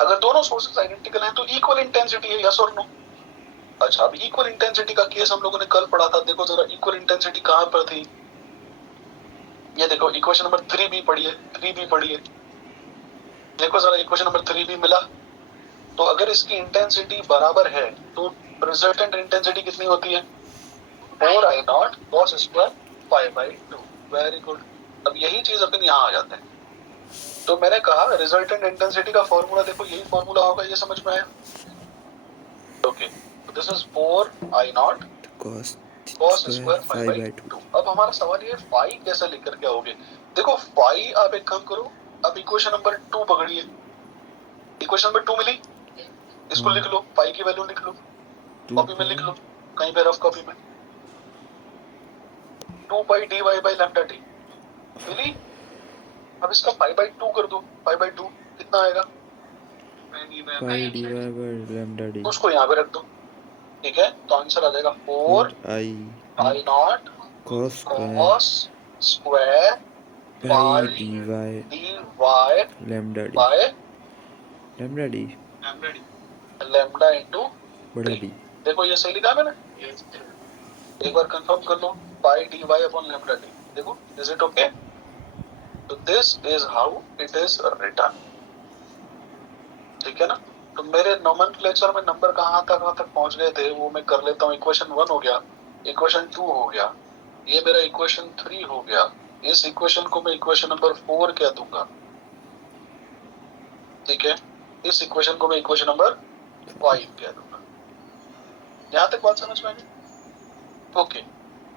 अगर दोनों सोर्सेस आइडेंटिकल हैं तो इक्वल इंटेंसिटी है, यस और नो? अच्छा, अब इक्वल इंटेंसिटी का केस हम लोगों ने कल पढ़ा था। देखो जरा इक्वल इंटेंसिटी कहां पर थी, ये देखो इक्वेशन नंबर 3b पढ़िए, 3b पढ़िए। देखो जरा इक्वेशन नंबर 3b मिला, तो अगर इसकी इंटेंसिटी बराबर है तो रिजल्टेंट इंटेंसिटी कितनी होती है, 4I0 cos square pi by 2। Very good. अब यही चीज अपन यहाँ आ जाते हैं। तो मैंने कहा रिजल्टेंट इंटेंसिटी का फॉर्मूला देखो, यही फॉर्मूला होगा, ये समझ में आया? Okay, this is 4I0 cos square pi by 2। अब हमारा सवाल ये, फाई कैसे लेकर के आओगे? देखो फाई, आप एक काम करो, अब इक्वेशन नंबर 2 पकड़िए। इक्वेशन नंबर 2 मिली, इसको लिख लो, फाई की वैल्यू लिख लो, कॉपी में लिख लो, कहीं पे रफ कॉपी में, 2 पाई dy बाई लैम्डा टी मिली। अब इसका पाई बाई 2 कर दो, पाई बाई 2 कितना आएगा, पाई dy बाई लैम्डा डी, उसको यहाँ पे रख दो, ठीक है? तो आंसर आ जाएगा 4I0 cos square pi dy lambda D, by lambda D, lambda into बड़ा डी। देखो ये सही लिखा है मैंने, एक बार कंफर्म कर लो, pi dy upon lambda D. देखो, इज इट ओके? तो this is how it is written, ठीक है ना? तो मेरे नोमेनक्लेचर में नंबर कहाँ तक पहुंच गए थे वो मैं कर लेता हूँ। इक्वेशन 1 हो गया, इक्वेशन 2 हो गया, ये मेरा इक्वेशन 3 हो गया। इस इक्वेशन को मैं इक्वेशन नंबर 4 कह दूंगा, ठीक है? इस इक्वेशन को मैं इक्वेशन नंबर 5 कह दूंगा। यहां तक बात समझ में आई? ओके,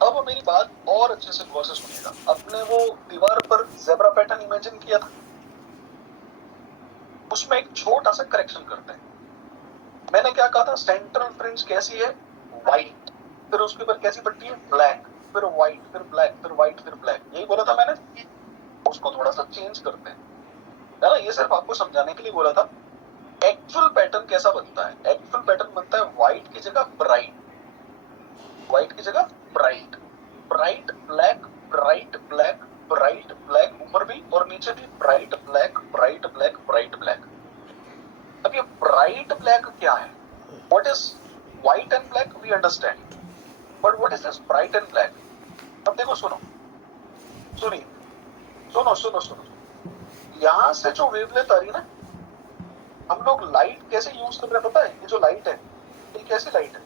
अब मेरी बात और अच्छे से गौर से सुनिएगा। अपने वो दीवार पर ज़ेब्रा पैटर्न इमेजिन किया था, उसमें एक छोटा सा करेक्शन करते हैं। मैंने क्या कहा था, सेंट्रल फ्रिंज कैसी है, व्हाइट, फिर उसके ऊपर कैसी पट्टी है, ब्लैक, फिर व्हाइट, फिर ब्लैक, फिर व्हाइट, फिर ब्लैक, यही बोला था मैंने। उसको थोड़ा सा चेंज करते हैं, है ना? ये सिर्फ आपको समझाने के लिए बोला था। एक्चुअल पैटर्न कैसा बनता है? एक्चुअल पैटर्न बनता है व्हाइट की जगह ब्राइट, व्हाइट की जगह bright, bright black, bright black, bright black, ऊपर भी और नीचे भी bright black, bright black, bright black. अब ये ब्राइट ब्लैक क्या है? What is white and black we understand, but what is this bright and black? अब देखो, सुनो सुनिए, सुनो सुनो सुनो, यहां से जो वेवलेंथ आ रही है ना, हम लोग लाइट कैसे यूज कर रहे हैं पता है? ये जो लाइट है, ये कैसी लाइट है?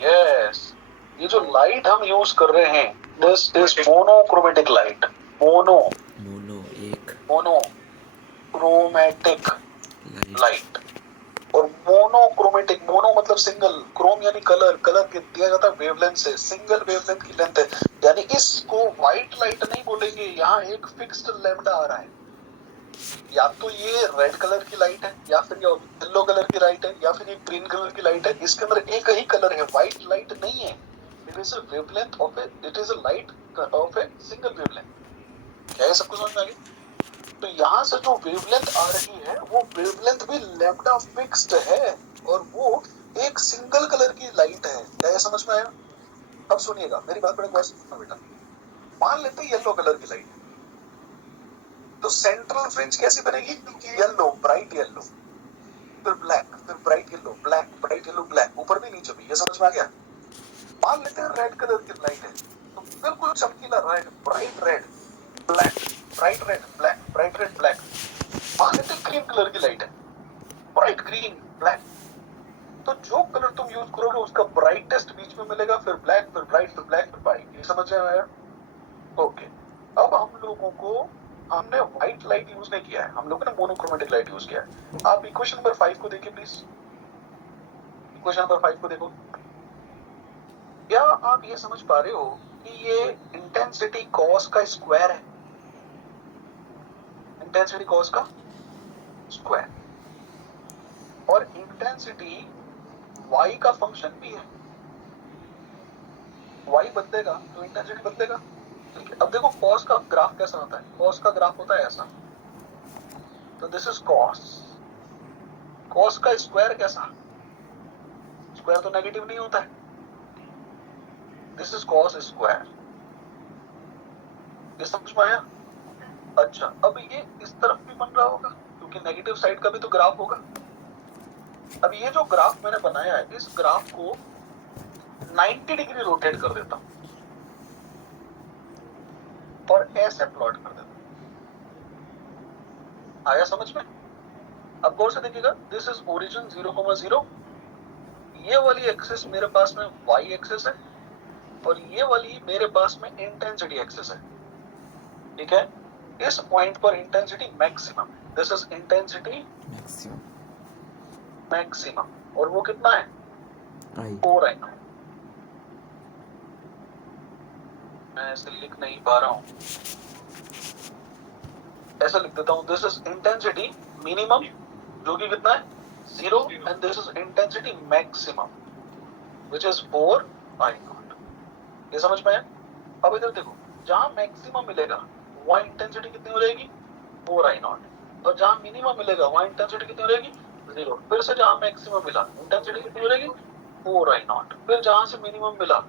यस, ये जो लाइट हम यूज कर रहे हैं, this is monochromatic light. Monochromatic light. और मोनोक्रोमेटिक, मोनो मतलब सिंगल, क्रोम यानी कलर, कलर दिया जाता है वेवलेंथ से, सिंगल वेवलेंथ की लेंथ है, यानी इसको व्हाइट लाइट नहीं बोलेंगे। यहाँ एक फिक्स्ड लैम्डा आ रहा है, या तो ये रेड कलर की लाइट है, या फिर ये येलो कलर की लाइट है, या फिर ये ग्रीन कलर की लाइट है। इसके अंदर एक ही कलर है, व्हाइट लाइट नहीं है। It is a wavelength of A, it is a light of a single wavelength. क्या है, सबको समझ में आ गया? तो यहाँ से जो वेवलेंथ आ रही है वो वेवलेंथ भी लैम्डा फिक्स्ड है, और वो एक सिंगल कलर की लाइट है। क्या ये समझ में आया? अब सुनिएगा मेरी बात, बड़े गौर से सुनना बेटा। मान लेते हैं येलो कलर की लाइट, तो सेंट्रल फ्रिंज कैसी बनेगी? येलो, ब्राइट येलो, फिर ब्लैक, फिर bright yellow, black, bright yellow, black, ऊपर भी नीचे भी। ये समझ में आ गया? मान लेते हैं रेड कलर की लाइट है, तो बिल्कुल चमकीला red, bright red, black, bright red, black, bright red, black. मान लेते हैं ग्रीन कलर की लाइट है, ब्राइट ग्रीन, ब्लैक। तो जो कलर तुम यूज करोगे उसका ब्राइटेस्ट बीच में मिलेगा, फिर ब्लैक, फिर ब्राइट, फिर ब्लैक, फिर ब्राइट। ये समझ में आया? ओके। अब हम लोगों को, हमने व्हाइट लाइट यूज नहीं किया है, हम लोगों ने मोनोक्रोमेटिक लाइट यूज किया है। आप इक्वेशन नंबर 5 को देखिए प्लीज। इक्वेशन नंबर 5 को देखो। क्या आप ये समझ पा रहे हो कि ये इंटेंसिटी कॉस का स्क्वायर है? इंटेंसिटी कॉस का स्क्वायर, और इंटेंसिटी y का फंक्शन भी है। y बदलेगा तो इंटेंसिटी बदलेगा। ठीक है, अब देखो कॉस का ग्राफ कैसा होता है। कॉस का ग्राफ होता है ऐसा, तो दिस इज कॉस। कॉस का स्क्वायर कैसा? स्क्वायर तो नेगेटिव नहीं होता है। This is cos square. ये समझ में आया? अच्छा, अब ये इस तरफ भी बन रहा होगा क्योंकि नेगेटिव साइड का भी तो ग्राफ होगा। अब ये जो ग्राफ मैंने बनाया है, इस ग्राफ को 90 डिग्री रोटेट कर देता हूं और ऐसे प्लॉट कर देता हूं। आया समझ में? अब गौर से देखिएगा, दिस इज ओरिजिन 0,0। ये वाली एक्सिस मेरे पास में y एक्सिस है और ये वाली मेरे पास में इंटेंसिटी एक्सिस है। ठीक है, इस पॉइंट पर intensity maximum, this is intensity maximum, और वो कितना है? 4 I0। मैं ऐसे लिख नहीं पा रहा हूं, ऐसा लिख देता हूं, दिस इज इंटेंसिटी मिनिमम जो कि कितना है? 0, and this is intensity maximum which is 4 I0। ये समझ में आया? अब इधर देखो, जहां मैक्सिमम मिलेगा वहां इंटेंसिटी कितनी हो जाएगी? 4 I0, और जहां मिनिमम मिलेगा वहां इंटेंसिटी कितनी हो जाएगी? 0। फिर से जहां मैक्सिमम मिला इंटेंसिटी कितनी हो जाएगी? 4 I0। फिर जहां से मिनिमम मिला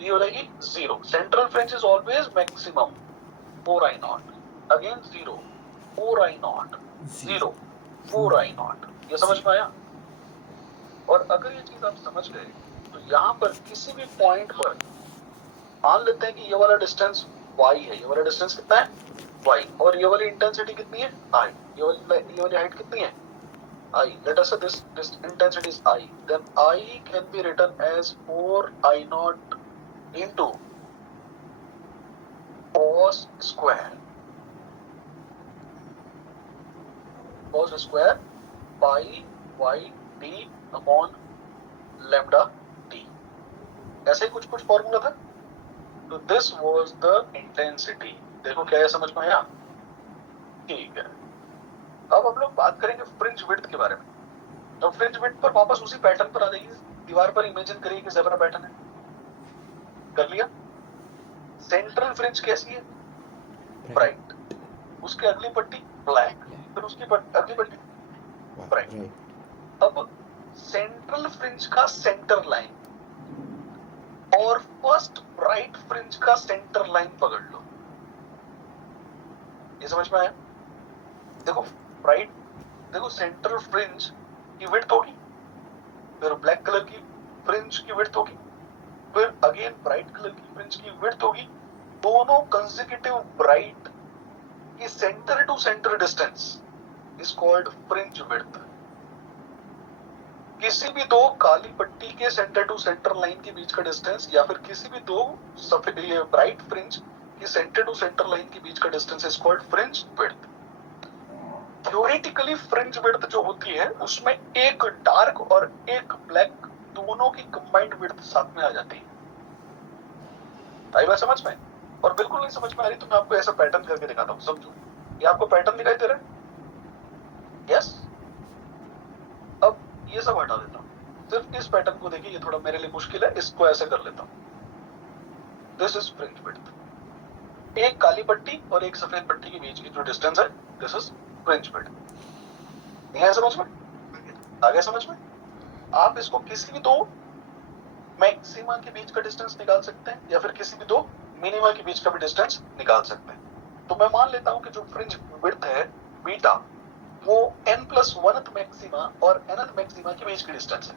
ये हो जाएगी 0। Central fringe is always maximum, 4 I0, again 0, 4 I0, 0, 4 I0। ये समझ में आया? और अगर ये चीज आप समझ गए तो यहाँ पर किसी भी पॉइंट पर मान लेते हैं कि ये वाला डिस्टेंस y है, ये वाला डिस्टेंस कितना है? y, और ये वाली इंटेंसिटी कितनी है? I। ये वाली हाइट कितनी है? I। Let us say this intensity is I. Then I can be written as 4 I0 into cos square, cos square pi y d upon lambda t। ऐसे कुछ फॉर्मूला था। तो दिस वाज द इंटेंसिटी। देखो क्या है, समझ में आया? ठीक है, अब हम लोग बात करेंगे फ्रिंज विड्थ के बारे में। तो फ्रिंज विड्थ पर वापस उसी पैटर्न पर आ जाइए। दीवार पर इमेजिन करिए कि ज़ेब्रा पैटर्न है। कर लिया? सेंट्रल फ्रिंज कैसी है? ब्राइट, उसकी अगली पट्टी ब्लैक, फिर उसकी अगली पट्टी ब्राइट। अब सेंट्रल फ्रिंज का सेंटर लाइन और फर्स्ट ब्राइट फ्रिंज का सेंटर लाइन पकड़ लो। ये समझ में आया? देखो ब्राइट, देखो सेंट्रल फ्रिंज की विड्थ होगी, फिर ब्लैक कलर की फ्रिंज की विड्थ होगी, फिर अगेन ब्राइट कलर की फ्रिंज की विड्थ होगी। दोनों कंसेक्यूटिव ब्राइट की centre to centre distance is called fringe width. किसी भी दो काली पट्टी के सेंटर टू सेंटर लाइन के बीच का डिस्टेंस, या फिर किसी भी दो सफेद ब्राइट फ्रिंज की सेंटर टू सेंटर लाइन के बीच का distance is called fringe width. Theoretically fringe width जो होती है उसमें एक डार्क और एक ब्लैक दोनों की कंबाइंड विड्थ साथ में आ जाती है। आई बात समझ में? और बिल्कुल नहीं समझ में आ रही तो मैं आपको ऐसा पैटर्न करके दिखाता हूँ, समझो। ये आपको पैटर्न दिखाई दे रहा है? यस। अब ये सब हटा देता हूँ, सिर्फ इस पैटर्न को देखिए। ये थोड़ा मेरे लिए मुश्किल है, इसको ऐसे कर लेता हूँ। This is fringe width. एक काली पट्टी और एक सफेद पट्टी के बीच की जो डिस्टेंस है, दिस इज फ्रिंज विड्थ। नहीं है समझ में? आ गया समझ में? आप इसको किसी भी दो मैक्सिमा के बीच का डिस्टेंस निकाल सकते हैं या फिर किसी भी दो मिनिमा के बीच का भी डिस्टेंस निकाल सकते हैं। तो मैं मान लेता हूं कि जो फ्रिंज विड्थ है बीटा वो n+1th मैक्सिमा और nth मैक्सिमा के बीच की डिस्टेंस है।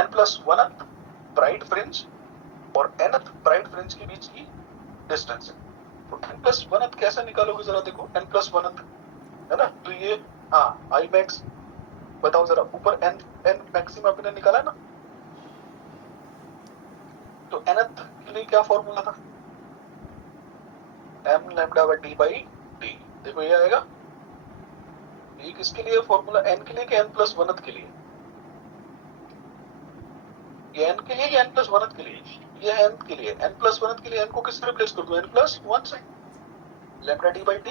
n+1th ब्राइट फ्रिंज और nth ब्राइट फ्रिंज के बीच की डिस्टेंस है। तो n+1th कैसे निकालोगे जरा देखो, n+1th है ना, तो ये हाँ आई मैक्स बताओ जरा, ऊपर n मैक्सिमा आपने निकाला है ना, तो nth के लिए क्या फॉर्मूला था, m lambda by d by d। देखो ये आएगा, ये किसके लिए फॉर्मूला, n के लिए कि n+1th के लिए, ये n के लिए कि n+1th के लिए, ये n के लिए, n+1th के लिए n को किससे रिप्लेस कर दूं, n+1 से, lambda d by d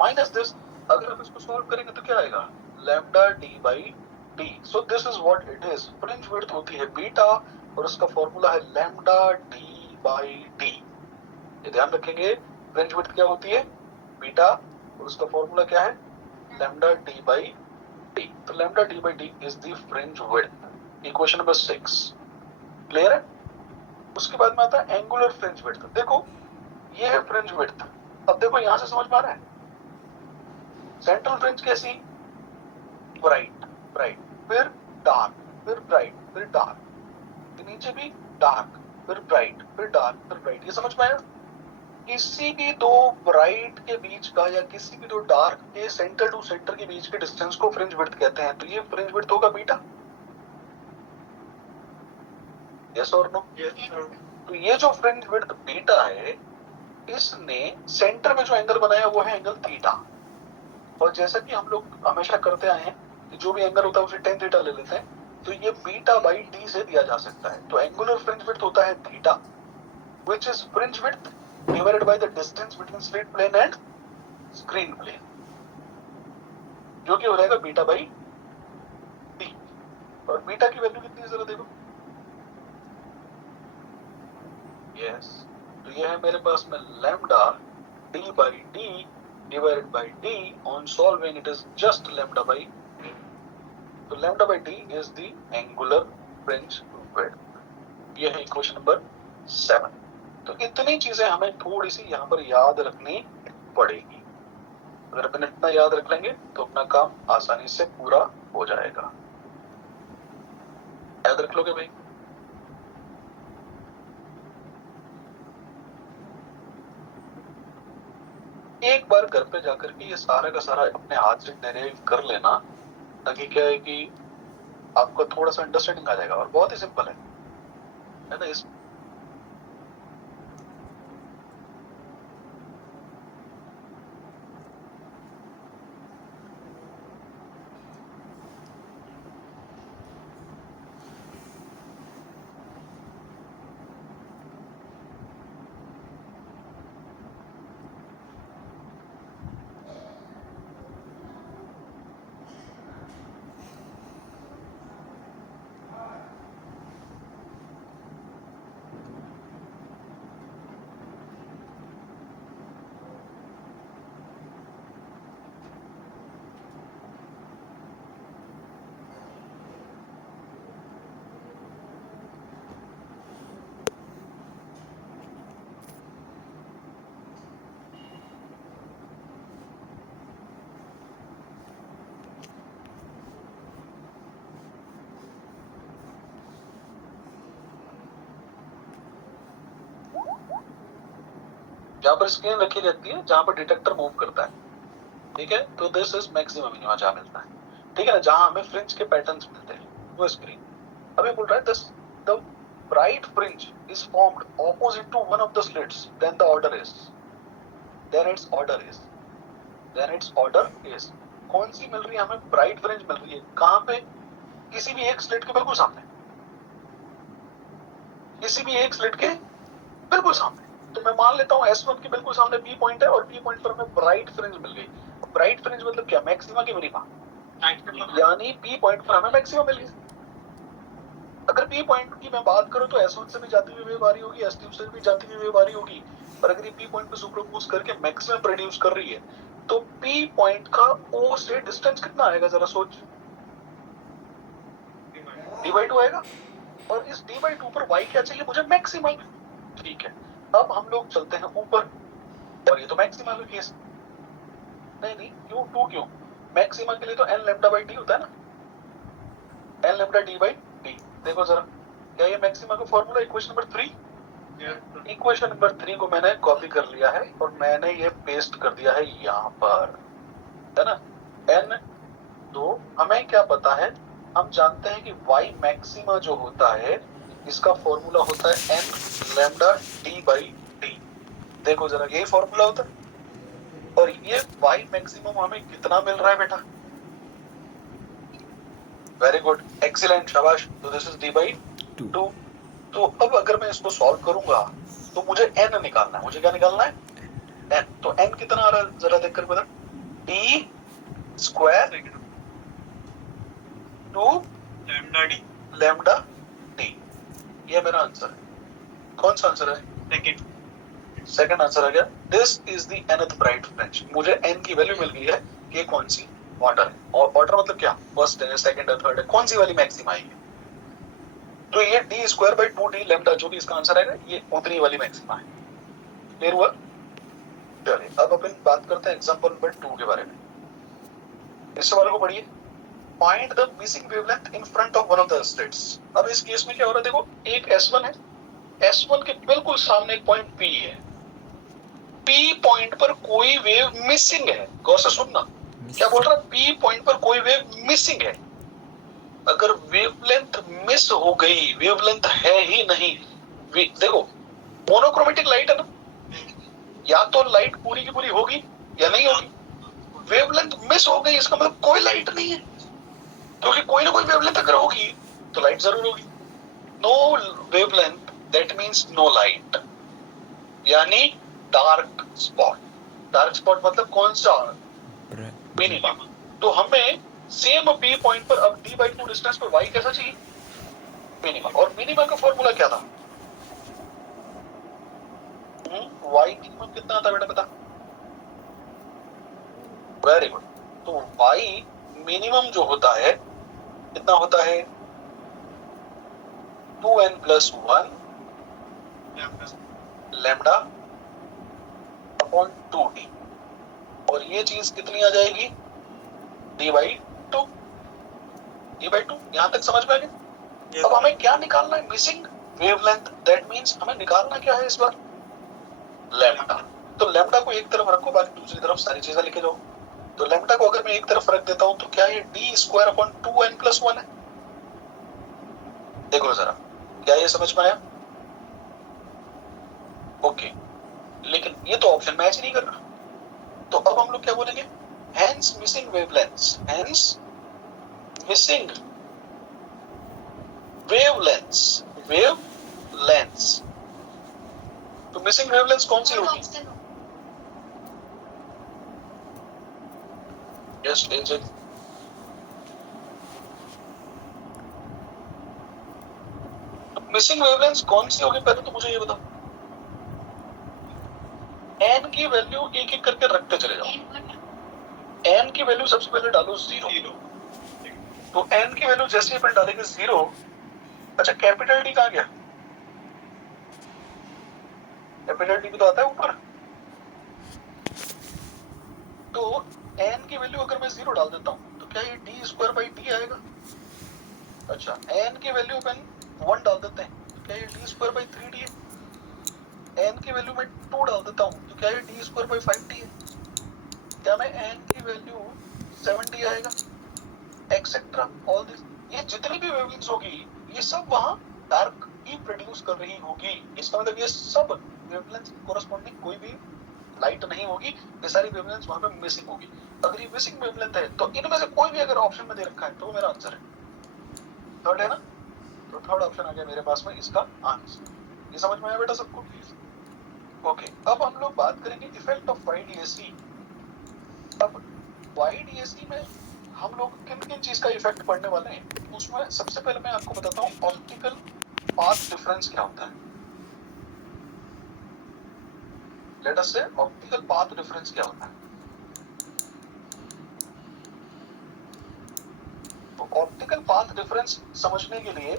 minus this. अगर आप इसको सॉल्व करेंगे तो क्या आएगा, lambda d by d। So this is what it is, fringe width होती है बीटा और उसका फॉर्मूला है लैम्डा d बाई d। ये ध्यान रखेंगे, फ्रिंज विड्थ क्या होती है, बीटा, और उसका फॉर्मूला क्या है, लैम्डा d बाई d। तो lambda d by d is the fringe width. Equation number 6 clear है। उसके बाद में आता है एंगुलर फ्रिंज विड्थ। देखो ये है फ्रिंज विड्थ। अब देखो यहां से समझ में आ रहा है, सेंट्रल फ्रिंज कैसी, ब्राइट ब्राइट, फिर डार्क, फिर ब्राइट, फिर डार्क, नीचे भी डार्क, फिर ब्राइट, फिर डार्क, फिर ब्राइट। ये समझ में आया। किसी भी दो ब्राइट के बीच का या किसी भी दो डार्क के सेंटर टू सेंटर के बीच के डिस्टेंस को फ्रिंज विड्थ कहते हैं। तो ये फ्रिंज विड्थ होगा बीटा, यस और नो। तो ये जो फ्रिंज विड्थ बीटा है, इसने सेंटर में जो एंगल बनाया वो है एंगल थीटा। और जैसा कि हम लोग हमेशा करते आए हैं कि जो भी एंगल होता है उसे tan थीटा ले लेते हैं, तो ये बीटा बाई डी से दिया जा सकता है। तो एंगुलर फ्रिंज विड्थ होता है theta, which is fringe width divided by the distance between slit plane and screen plane, जो कि हो जाएगा बीटा बाई डी। और बीटा की वैल्यू कितनी है जरा देखो, यस, तो ये है मेरे पास में lambda D by D divided by d, on solving it is just lambda by d. तो lambda by d is the angular fringe width। ये है इक्वेशन नंबर 7। तो इतनी चीजें हमें थोड़ी सी यहाँ पर याद रखनी पड़ेगी। अगर अपन इतना याद रख लेंगे तो अपना काम आसानी से पूरा हो जाएगा। याद रख लोगे भाई। एक बार घर पे जाकर के ये सारा का सारा अपने हाथ से डेराइव कर लेना, ताकि क्या है कि आपको थोड़ा सा अंडरस्टैंडिंग आ जाएगा। और बहुत ही सिंपल है ना। इस जहां पर स्क्रीन रखी रहती है, जहां पर डिटेक्टर मूव करता है, ठीक है, तो दिस इज मैक्सिमम मिनिमा जहां मिलता है, ठीक है ना, जहां हमें फ्रिंज के पैटर्न्स मिलते हैं वो स्क्रीन। अभी बोल रहा है this the bright fringe is formed opposite to one of the slits, then the order is, then its order is, then its order is. कौन सी मिल रही है हमें, ब्राइट फ्रिंज मिल रही है। कहां पे, किसी भी एक स्लिट के बिल्कुल सामने, किसी भी एक स्लिट के बिल्कुल सामने। तो मैं मान लेता हूं S1 के बिल्कुल सामने P पॉइंट है और P पॉइंट पर हमें ब्राइट फ्रिंज मिल गई। ब्राइट फ्रिंज मतलब क्या, मैक्सिमा की मिनिमा, यानी P पॉइंट पर हमें मैक्सिमा मिल गई। अगर P पॉइंट की मैं बात करूं तो S1 से भी जाती हुई वेव आ रही होगी, S2 से भी जाती हुई वेव आ रही होगी, पर अगर ये P पॉइंट पे सुपरपोज करके मैक्सिमम प्रोड्यूस कर रही है, तो P पॉइंट का O से डिस्टेंस कितना आएगा जरा सोच, d/2 आएगा। और इस d/2 पर y क्या चाहिए मुझे, मैक्सिमम। ठीक है, अब हम लोग चलते हैं ऊपर, और ये तो मैक्सिमा का केस। नहीं क्यों, टू क्यों? मैक्सिमा के लिए तो एन लेम्डा बाई डी होता है ना, N lambda D by D. देखो जरा, क्या ये मैक्सिमा का formula equation number 3? Equation number 3 को मैंने कॉपी कर लिया है और मैंने ये पेस्ट कर दिया है यहाँ पर, है ना। एन, तो हमें क्या पता है, हम जानते हैं कि वाई मैक्सिमा जो होता है इसका फॉर्मूला होता है N lambda D by D. देखो जरा, यही फॉर्मूला होता है, और ये वाई मैक्सिमम हमें कितना मिल रहा है बेटा? वेरी गुड, एक्सीलेंट, शाबाश। तो दिस इज डी बाई 2। तो अब अगर मैं इसको सॉल्व करूंगा तो मुझे एन निकालना है। मुझे क्या निकालना है? एन। तो एन कितना आ रहा है जरा देख कर बता। D square 2 lambda D. ये मेरा आंसर है। कौन सा आंसर है? सेकंड आंसर आ गया। This is the nth bright French. मुझे एन की वैल्यू मिल गई है कि कौन सी ऑर्डर है, और ऑर्डर मतलब क्या, फर्स्ट है, सेकंड है, थर्ड है, कौन सी वाली मैक्सिमा है। तो ये D square by 2 D lambda, जो भी इसका आंसर आएगा, ये उतनी वाली मैक्सिमा है। क्लियर हुआ? चलिए अब अपन बात करते हैं एग्जांपल नंबर 2 के बारे में। इस सवाल को पढ़िए। Find the missing wavelength in front of one of the slits. अब इस केस में क्या हो रहा है, देखो, एक S1 है, S1 के बिल्कुल सामने एक पॉइंट P है। P पॉइंट पर कोई वेव मिसिंग है। गौर से सुनना, क्या बोल रहा है? P पॉइंट पर कोई वेव मिसिंग है। अगर वेवलेंथ मिस हो गई, वेवलेंथ है ही नहीं, देखो मोनोक्रोमेटिक लाइट है ना, या तो लाइट पूरी की पूरी होगी या नहीं होगी। वेवलेंथ मिस हो गई इसका मतलब कोई लाइट नहीं है, क्योंकि कोई ना कोई वेवलेंथ अगर होगी तो लाइट जरूर होगी। No wavelength, that means no light, यानी डार्क स्पॉट। डार्क स्पॉट मतलब कौन सा? मिनिमा। तो हमें सेम P पॉइंट पर अब d/2 डिस्टेंस पर y कैसा चाहिए? मिनिमा। और मिनिमा का फॉर्मूला क्या था? y मिनिमम कितना आता बेटा, बता। Very good. तो y मिनिमम जो होता है कितना होता है? 2n + 1 लैम्डा अपॉन 2d, और ये चीज कितनी आ जाएगी? d/2। d/2 यहां तक समझ में आ गया? अब हमें क्या निकालना है? Missing wavelength. दैट मींस हमें निकालना क्या है इस बार? लैम्डा। तो लैम्डा को एक तरफ रखो, बाकी दूसरी तरफ सारी चीजें लिखे जाओ। तो लैम्डा को अगर मैं एक तरफ रख देता हूं तो क्या ये d² / 2n + 1 है? देखो जरा, क्या ये समझ में आया? ओके, लेकिन ये तो ऑप्शन मैच नहीं कर रहा। तो अब हम लोग क्या बोलेंगे? Hence missing wavelengths, hence missing wavelengths, wavelengths. तो मिसिंग वेवलेंथ्स कौन सी होगी? Yes tension. तो मिसिंग वेवलेंथ्स कौन सी होगी, पहले तो मुझे ये बताओ। n की वैल्यू एक एक करके रखते चले जाओ। n की वैल्यू सबसे पहले डालो 0। तो n की वैल्यू जैसे ही अपन डालेंगे 0, अच्छा कैपिटल D कहाँ गया? कैपिटल D भी तो आता है ऊपर। तो n की वैल्यू अगर मैं 0 डाल देता हूँ तो क्या ये d² / d आएगा? अच्छा, n की वैल्यू अपन 1 डाल देते हैं तो क्या ये d² / 3d है? n की वैल्यू मैं 2 डाल देता हूँ तो क्या ये d² / 5d है? क्या मैं n की वैल्यू 7d आएगा? Etcetera all this. ये जितनी भी वेवलेंथ्स होगी ये सब वहां डार्क ही प्रोड्यूस कर रही होगी। इसका मतलब ये सब वेवलेंथ्स कोरस्पॉन्डिंग कोई भी लाइट नहीं होगी, ये सारी वेवलेंथ्स वहां पे मिसिंग होगी। अगर ये मिसिंग वेवलेंथ है तो इनमें से कोई भी अगर ऑप्शन में दे रखा है तो वो मेरा आंसर है। थर्ड है ना, तो थर्ड ऑप्शन आ गया मेरे पास में इसका आंसर। ये समझ में आया बेटा सबको? ओके, अब हम लोग बात करेंगे इफेक्ट ऑफ YDAC। अब YDAC में हम लोग किन किन चीज का इफेक्ट पढ़ने वाले हैं, उसमें सबसे पहले मैं आपको बताता हूँ ऑप्टिकल पाथ डिफरेंस क्या होता है। लेट अस से ऑप्टिकल पाथ डिफरेंस क्या होता है। तो ऑप्टिकल पाथ डिफरेंस समझने के लिए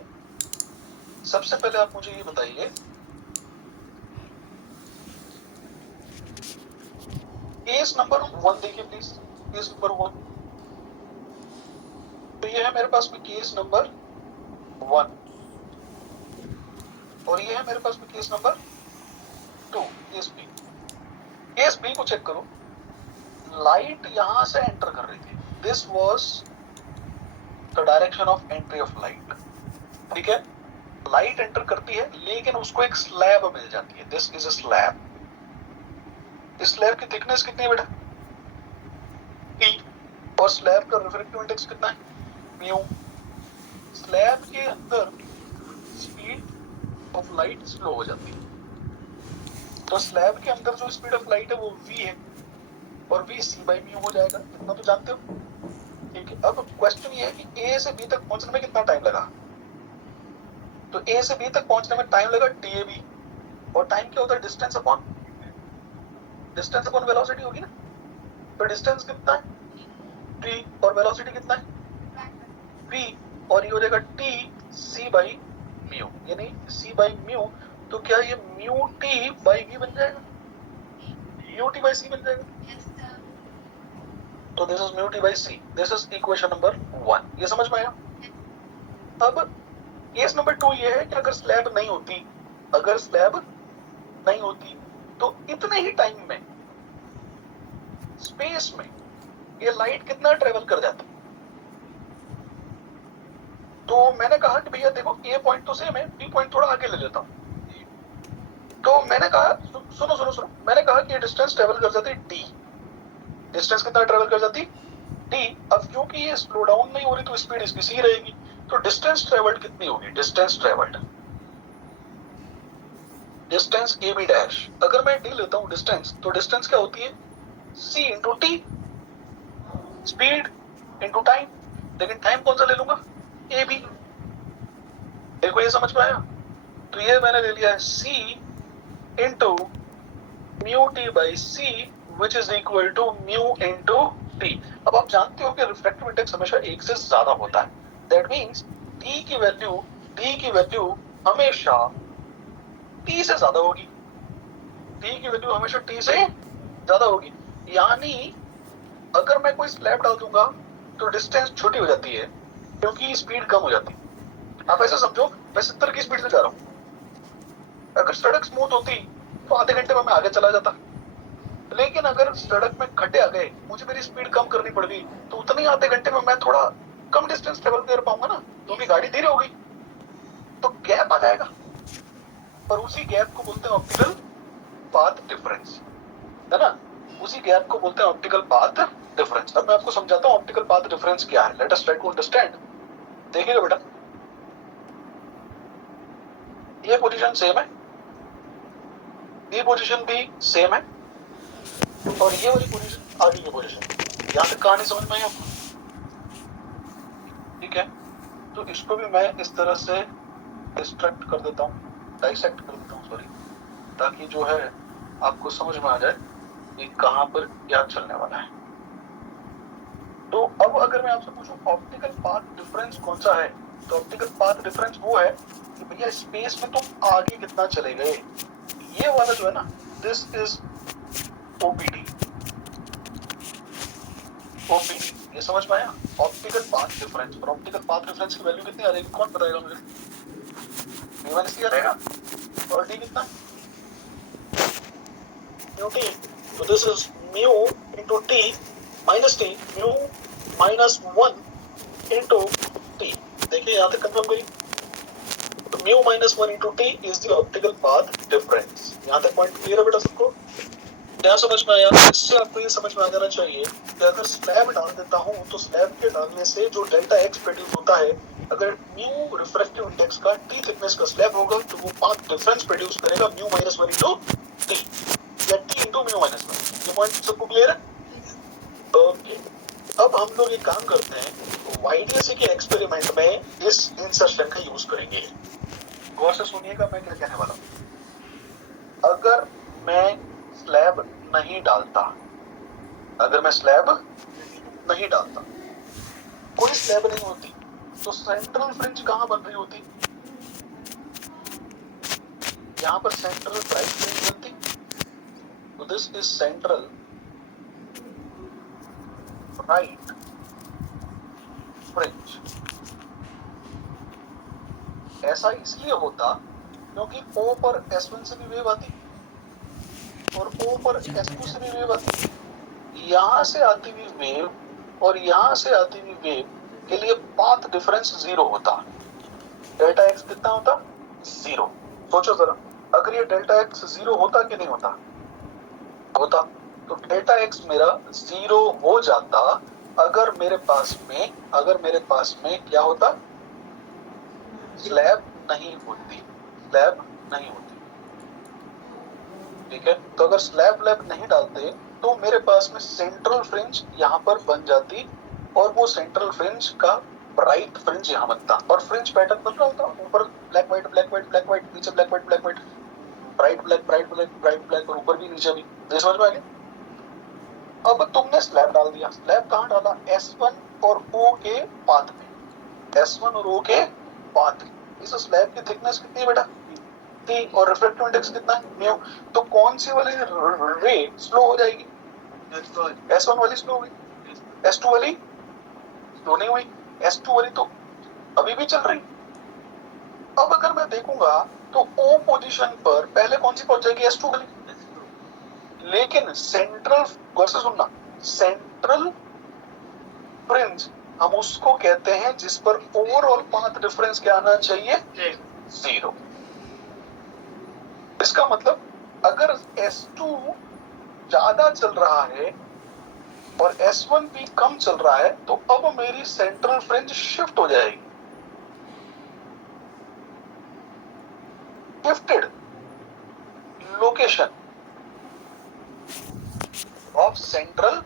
सबसे पहले आप मुझे ये बताइए केस नंबर 1 देखिए प्लीज, केस नंबर 1। तो ये है मेरे पास में केस नंबर 1 और ये है मेरे पास में case number 2, case B. Case B को चेक करो, लाइट यहां से एंटर कर रही थी, this was the direction of entry of light, ठीक है। लाइट एंटर करती है लेकिन उसको एक स्लैब मिल जाती है, दिस इज अ स्लैब। इस स्लैब की थिकनेस कितनी है बेटा, टी, और स्लैब का रिफ्रैक्टिव इंडेक्स कितना है, म्यू। स्लैब के अंदर स्पीड ऑफ लाइट स्लो हो जाती है, तो स्लैब के अंदर जो स्पीड ऑफ लाइट है वो v है और v c/μ हो जाएगा, इतना तो जानते हो, ठीक है। अब क्वेश्चन ये है कि a से b तक पहुंचने में कितना टाइम लगा, तो a से b तक पहुंचने में टाइम लगा dab, और टाइम क्या होता है, डिस्टेंस अपॉन वेलोसिटी होगी ना। तो डिस्टेंस कितना है t और वेलोसिटी कितना है v, और ये हो जाएगा t c/μ, यानी c/μ। तो क्या ये म्यू टी बाई v बन जाएगा, म्यू टी बाई सी बन जाएगा। तो this is mu T by C, this is equation number 1। ये समझ में आया। अब केस नंबर 2 ये है कि अगर स्लैब नहीं होती, अगर स्लैब नहीं होती तो इतने ही टाइम में स्पेस में ये लाइट कितना ट्रेवल कर जाती। तो मैंने कहा कि भैया देखो ए पॉइंट तो सेम है, बी पॉइंट थोड़ा आगे ले लेता हूं। तो मैंने कहा सुनो, मैंने कहा कि ये डिस्टेंस ट्रेवल कर जाती डी, डिस्टेंस कितना ट्रेवल कर जाती डी। अब क्योंकि ये स्लो डाउन नहीं हो रही तो स्पीड इसकी सी रहेगी, तो डिस्टेंस ट्रेवल्ड कितनी होगी, distance travelled, distance A B dash. अगर मैं डी लेता हूं डिस्टेंस, तो डिस्टेंस क्या होती है, c into t, speed into time, लेकिन टाइम कौन सा ले लूंगा, ए बी। देखो ये समझ में आया। तो ये मैंने ले लिया है c into mu T by c which is equal to mu into t. अब आप जानते हो कि रिफ्रैक्टिव इंडेक्स हमेशा 1 से ज्यादा होता है, दैट मीन्स डी की वैल्यू हमेशा टी से ज्यादा होगी, टी की वैल्यू हमेशा टी से ज्यादा होगी। यानी अगर मैं कोई स्लैब डाल दूंगा तो डिस्टेंस छोटी हो जाती है क्योंकि स्पीड कम हो जाती है। आप ऐसा समझो मैं 70 की स्पीड से जा रहा हूं, अगर सड़क स्मूथ होती तो आधे घंटे में मैं आगे चला जाता, लेकिन अगर सड़क में खड्डे आ गए, मुझे मेरी स्पीड कम करनी पड़ गई, तो उतने ही आधे घंटे में मैं थोड़ा कम डिस्टेंस ट्रेवल कर पाऊंगा ना, क्योंकि गाड़ी धीरे हो गई, तो गैप आ जाएगा, और उसी गैप को बोलते हैं ऑप्टिकल पाथ डिफरेंस, है ना। उसी गैप को बोलते हैं ऑप्टिकल पाथ डिफरेंस। अब मैं आपको समझाता हूं ऑप्टिकल पाथ डिफरेंस क्या है, let us try to understand. देखिएगा बेटा, ये पोजीशन सेम है, ये पोजीशन भी सेम है, और ये वाली पोजीशन आगे की पोजीशन। यहां तक कहानी समझ में आई आपको, ठीक है। तो इसको भी मैं इस तरह से डिस्ट्रैक्ट कर देता हूँ, डाइसेक्ट कर देता हूँ, सॉरी, ताकि जो है आपको समझ में आ जाए कि कहां पर क्या चलने वाला है। तो अब अगर मैं आपसे पूछूं ऑप्टिकल पाथ डिफरेंस कौन सा है, तो ऑप्टिकल पाथ डिफरेंस वो है कि भैया स्पेस में तुम आगे कितना चले गए। ये वाला जो है ना, दिस इज ओपीडी, ये समझ में आया, ऑप्टिकल पाथ डिफरेंस। और ऑप्टिकल पाथ डिफरेंस की वैल्यू कितनी आ रही है, कौन बताएगा मुझे, d1 आ रहेगा, और डी कितना, म्यू टी। तो this is mu into T minus T, mu minus 1 into T. देखिए यहां तक कंफर्म करिए, तो mu minus 1 into T is the optical path difference. यहां तक पॉइंट क्लियर है बेटा सबको, क्या समझ में आया। इससे आपको ये समझ में आ जाना चाहिए कि अगर स्लैब डाल देता हूं तो स्लैब के डालने से जो डेल्टा एक्स प्रोड्यूस होता है, अगर म्यू रिफ्रैक्टिव इंडेक्स का टी थिकनेस का स्लैब होगा तो वो पाथ डिफरेंस प्रोड्यूस करेगा म्यू माइनस 1 इंटू टी, या टी इंटू म्यू माइनस 1। ये पॉइंट सबको क्लियर है, ओके। अब हम लोग एक काम करते हैं, वाईडीएससी के एक्सपेरिमेंट में इस इंसर्शन का यूज करेंगे। गौर से सुनिएगा मैं क्या कहने वाला हूं। अगर मैं स्लैब नहीं डालता, अगर मैं स्लैब नहीं डालता, कोई स्लैब नहीं होती, तो सेंट्रल फ्रिंज कहां बन रही होती, यहां पर सेंट्रल ब्राइट फ्रिंज बनती। तो this is central right fringe. ऐसा इसलिए होता क्योंकि O पर S1 से भी वेव आती और O पर S2 से भी वेव आती। यहां से आती हुई वेव और यहां से आती हुई वेव के लिए पाथ डिफरेंस 0 होता। डेल्टा एक्स कितना होता? 0। सोचो जरा, अगर ये डेल्टा एक्स 0 होता कि नहीं होता? होता। तो डेल्टा एक्स मेरा 0 हो जाता अगर मेरे पास में क्या होता? स्लैब नहीं होती। स्लैब नहीं होती, ठीक है। तो अगर स्लैब नहीं डालते तो मेरे पास में सेंट्रल फ्रिंज यहाँ पर बन जाती और वो सेंट्रल फ्रिंज का ब्राइट फ्रिंज यहाँ बनता और फ्रिंज पैटर्न बन रहा होता। ऊपर black white black white black white, नीचे black white black white, bright black bright black bright black और ऊपर भी नीचे भी। ये समझ में आ गया? अब तुमने स्लैब डाल दिया। स्लैब कहाँ डाला? S1 और O के पाथ में। S1 और O के पाथ में। इस स्लैब की थिकनेस कितनी है बेटा? T और रिफ्रैक्टिव इंडेक्स कितना है? म्यू। तो कौन सी वाली रे स्लो हो जाएगी? S1 वाली स्लो हुई, S2 वाली स्लो नहीं हुई, S2 वाली तो अभी भी चल रही। अब अगर मैं देखूंगा तो O पोजीशन पर पहले कौन सी पहुंच जाएगी? S2 वाली। लेकिन सेंट्रल वर्सेस सुनना, सेंट्रल फ्रिंज हम उसको कहते हैं जिस पर ओवरऑल पाथ डिफरेंस क्या आना चाहिए? 0। इसका मतलब अगर S2 ज्यादा चल रहा है और S1 भी कम चल रहा है तो अब मेरी सेंट्रल फ्रिंज शिफ्ट हो जाएगी। Shifted location of central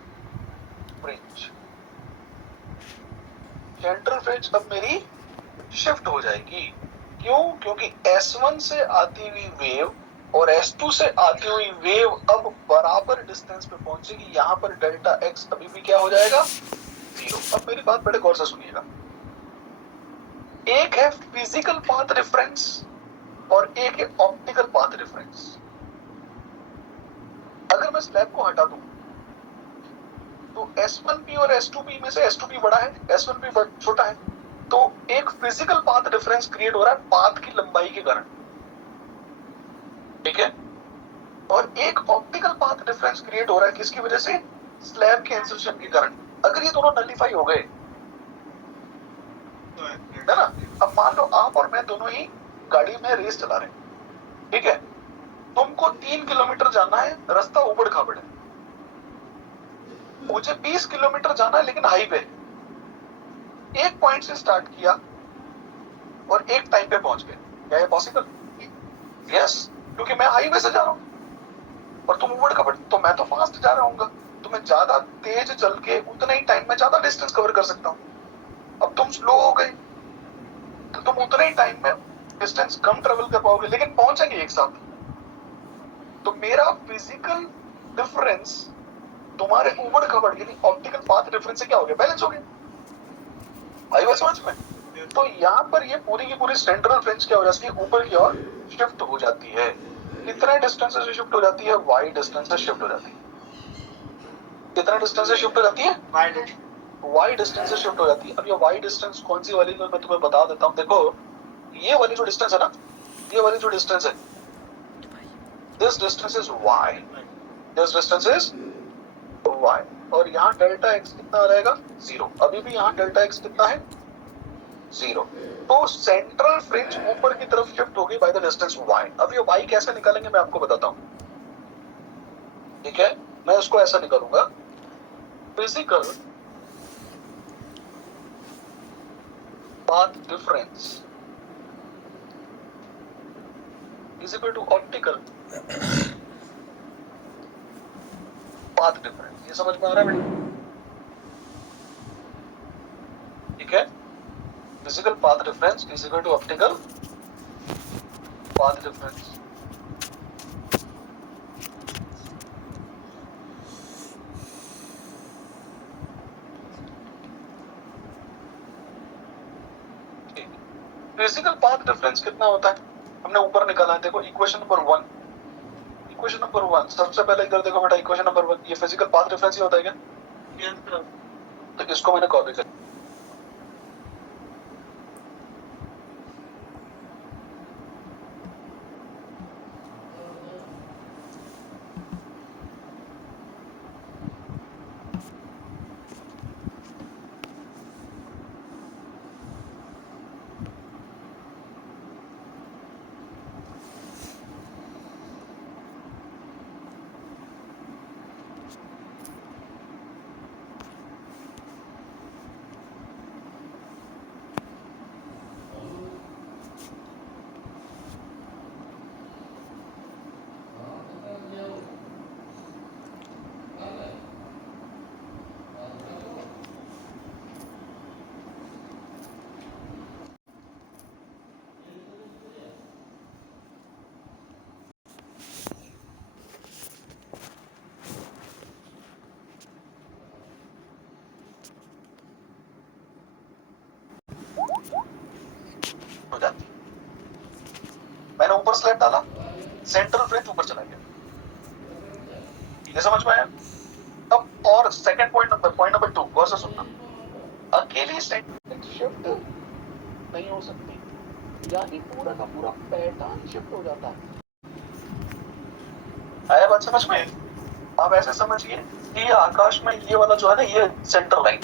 fringe. Central fringe अब मेरी शिफ्ट हो जाएगी। क्यों? क्योंकि S1 से आती हुई वेव और S2 से आती हुई वेव अब बराबर डिस्टेंस पे पहुंचेगी। यहां पर डेल्टा एक्स अभी भी क्या हो जाएगा? 0। अब मेरी बात बड़े गौर से सुनिएगा। एक है फिजिकल पाथ डिफरेंस और एक है ऑप्टिकल पाथ डिफरेंस। अगर मैं स्लैब को हटा दूं तो S1P और S2P में से S2P बड़ा है, S1P छोटा है। तो एक फिजिकल पाथ डिफरेंस क्रिएट हो रहा है पाथ की लंबाई के कारण, ठीक है। और एक ऑप्टिकल पाथ डिफरेंस क्रिएट हो रहा है किसकी वजह से? स्लैब के इंसर्शन के कारण। अगर ये दोनों नलिफाई हो गए, है ना। अब मान लो आप और मैं दोनों ही गाड़ी में रेस चला रहे हैं, ठीक है। तुमको 3 किलोमीटर जाना है, रास्ता उबड़ खाबड़ है। मुझे 20 किलोमीटर जाना है लेकिन हाईवे। एक पॉइंट से स्टार्ट किया और एक टाइम पे पहुंच गए। क्या ये पॉसिबल? यस, क्योंकि मैं हाईवे से जा रहा हूं और तुम उबड़ खाबड़, तो मैं तो फास्ट जा रहा हूँ, तो मैं ज्यादा तेज चल के उतने ही टाइम में ज्यादा डिस्टेंस कवर कर सकता हूँ। अब तुम स्लो हो गए तो तुम उतने ही टाइम में डिस्टेंस कम ट्रेवल कर पाओगे लेकिन पहुंचेंगे एक साथ। तो मेरा फिजिकल डिफरेंस तुम्हारे उबड़ खाबड़ यानी ऑप्टिकल पाथ डिफरेंस से क्या हो गया? बैलेंस हो गया। आई बात समझ में? तो यहाँ पर ये पूरी की पूरी सेंट्रल फ्रिंज क्या हो जाती है? ऊपर की ओर शिफ्ट हो जाती है। कितने डिस्टेंस से शिफ्ट हो जाती है? वाई डिस्टेंस से शिफ्ट हो जाती है। कितना डिस्टेंस से शिफ्ट हो जाती है? वाई डिस्टेंस से शिफ्ट हो जाती है। अब ये वाई डिस्टेंस कौन सी वाली, मैं तुम्हें बता देता हूँ। देखो ये वाली जो डिस्टेंस है ना, ये वाली जो डिस्टेंस है, this distance is Y, this distance is Y. और यहाँ डेल्टा एक्स कितना आ जाएगा? 0। अभी भी यहाँ डेल्टा एक्स कितना है? 0। तो सेंट्रल फ्रिंज ऊपर की तरफ शिफ्ट होगी बाय द डिस्टेंस y। अब ये y कैसे निकालेंगे मैं आपको बताता हूँ, ठीक है। मैं उसको ऐसा निकालूंगा, physical path difference is equal to optical path difference. ये समझ में आ रहा है बेटा? ठीक है। Physical path difference is equal to optical path difference. Physical path difference कितना होता है हमने ऊपर निकाला है। देखो इक्वेशन नंबर 1, इक्वेशन नंबर 1 सबसे पहले इधर देखो बेटा, इक्वेशन नंबर 1 ये फिजिकल पाथ डिफरेंस ही होता है क्या? तो इसको मैंने कॉपी कर हो जाती। मैंने ऊपर स्लैब डाला, सेंट्रल फ्रेंच ऊपर चला गया। ये समझ में आया? अब और सेकंड पॉइंट नंबर 2 गौर से सुनना। अकेली स्टेट शिफ्ट नहीं हो सकती, यानी पूरा का पूरा पैटर्न शिफ्ट हो जाता है। आया बात समझ में? आप ऐसे समझिए कि ये आकाश में ये वाला जो है ना, ये सेंटर लाइन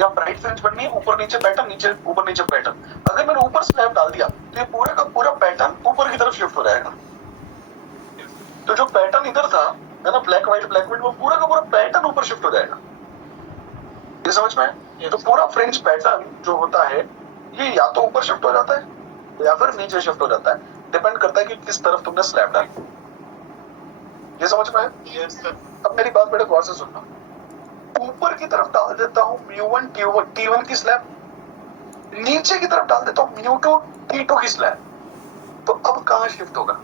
या ब्राइट फ्रिंज बननी है, ऊपर नीचे पैटर्न, नीचे ऊपर नीचे पैटर्न। अगर मैंने ऊपर स्लैब डाल दिया तो ये पूरा का पूरा पैटर्न ऊपर की तरफ शिफ्ट हो जाएगा। तो जो पैटर्न इधर था है ना, ब्लैक व्हाइट, वो पूरा का पूरा पैटर्न ऊपर शिफ्ट हो जाएगा। ये समझ में? तो पूरा फ्रिंज पैटर्न जो होता है ये या तो ऊपर शिफ्ट हो जाता है या फिर नीचे शिफ्ट हो जाता है, डिपेंड करता है कि किस तरफ तुमने स्लैब डाली। ये समझ में? Yes sir. अब मेरी बात बड़े गौर से सुनना। ऊपर की तरफ डाल देता हूँ μ1 T1 की स्लैब, नीचे की तरफ डाल देता हूँ μ2 T2 की स्लैब, तो अब कहाँ शिफ्ट होगा?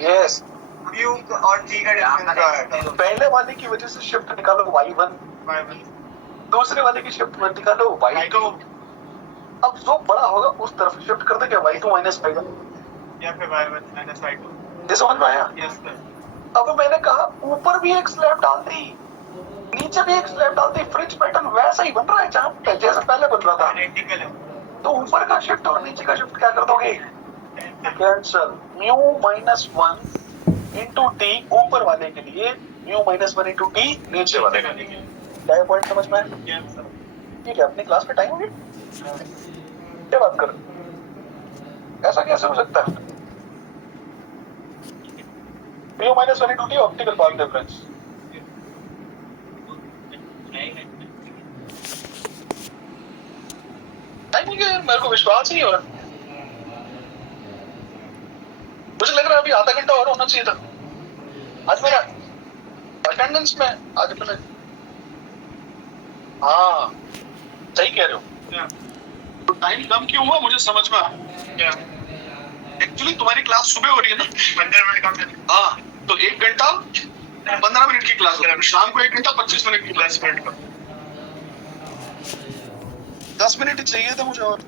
यस, म्यू और टी का डिफरेंस। पहले वाले की वजह से शिफ्ट निकालो y1, दूसरे वाले की शिफ्ट निकालो y2। अब जो बड़ा होगा उस तरफ शिफ्ट कर देंगे, y2 माइनस y1 या फिर y1 माइनस y2। ये समझ में आया? Yes sir. अब मैंने कहा ऊपर भी एक स्लैब डाल दी, नीचे भी एक स्लैब डाल दी, फ्रिंज पैटर्न वैसा ही बन रहा है जैसे पहले बन रहा था। आइडेंटिकल है। तो ऊपर का शिफ्ट और नीचे का शिफ्ट क्या कर दोगे? कैंसल। μ-1 इंटू टी ऊपर वाले के लिए, μ-1 इंटू टी नीचे वाले के लिए। क्या पॉइंट समझ में? Yes sir. ठीक है, अपनी क्लास में टाइम हो गया, क्या बात कर? ऐसा कैसे हो सकता है? μ-1 into t optical path difference. Time हो गया यार, मेरे को विश्वास नहीं हो रहा। मुझे लग रहा है अभी आधा घंटा और होना चाहिए था। आज मेरा अटेंडेंस में आज मैंने, हाँ सही कह रहे हो। तो टाइम कम क्यों हुआ मुझे समझ में आया। एक्चुअली तुम्हारी क्लास सुबह हो रही है ना, 15 मिनट कम है। हाँ, तो 1 घंटा 15 मिनट की क्लास हो, शाम को 1 घंटा 25 मिनट की क्लास। 10 मिनट ही चाहिए था मुझे और।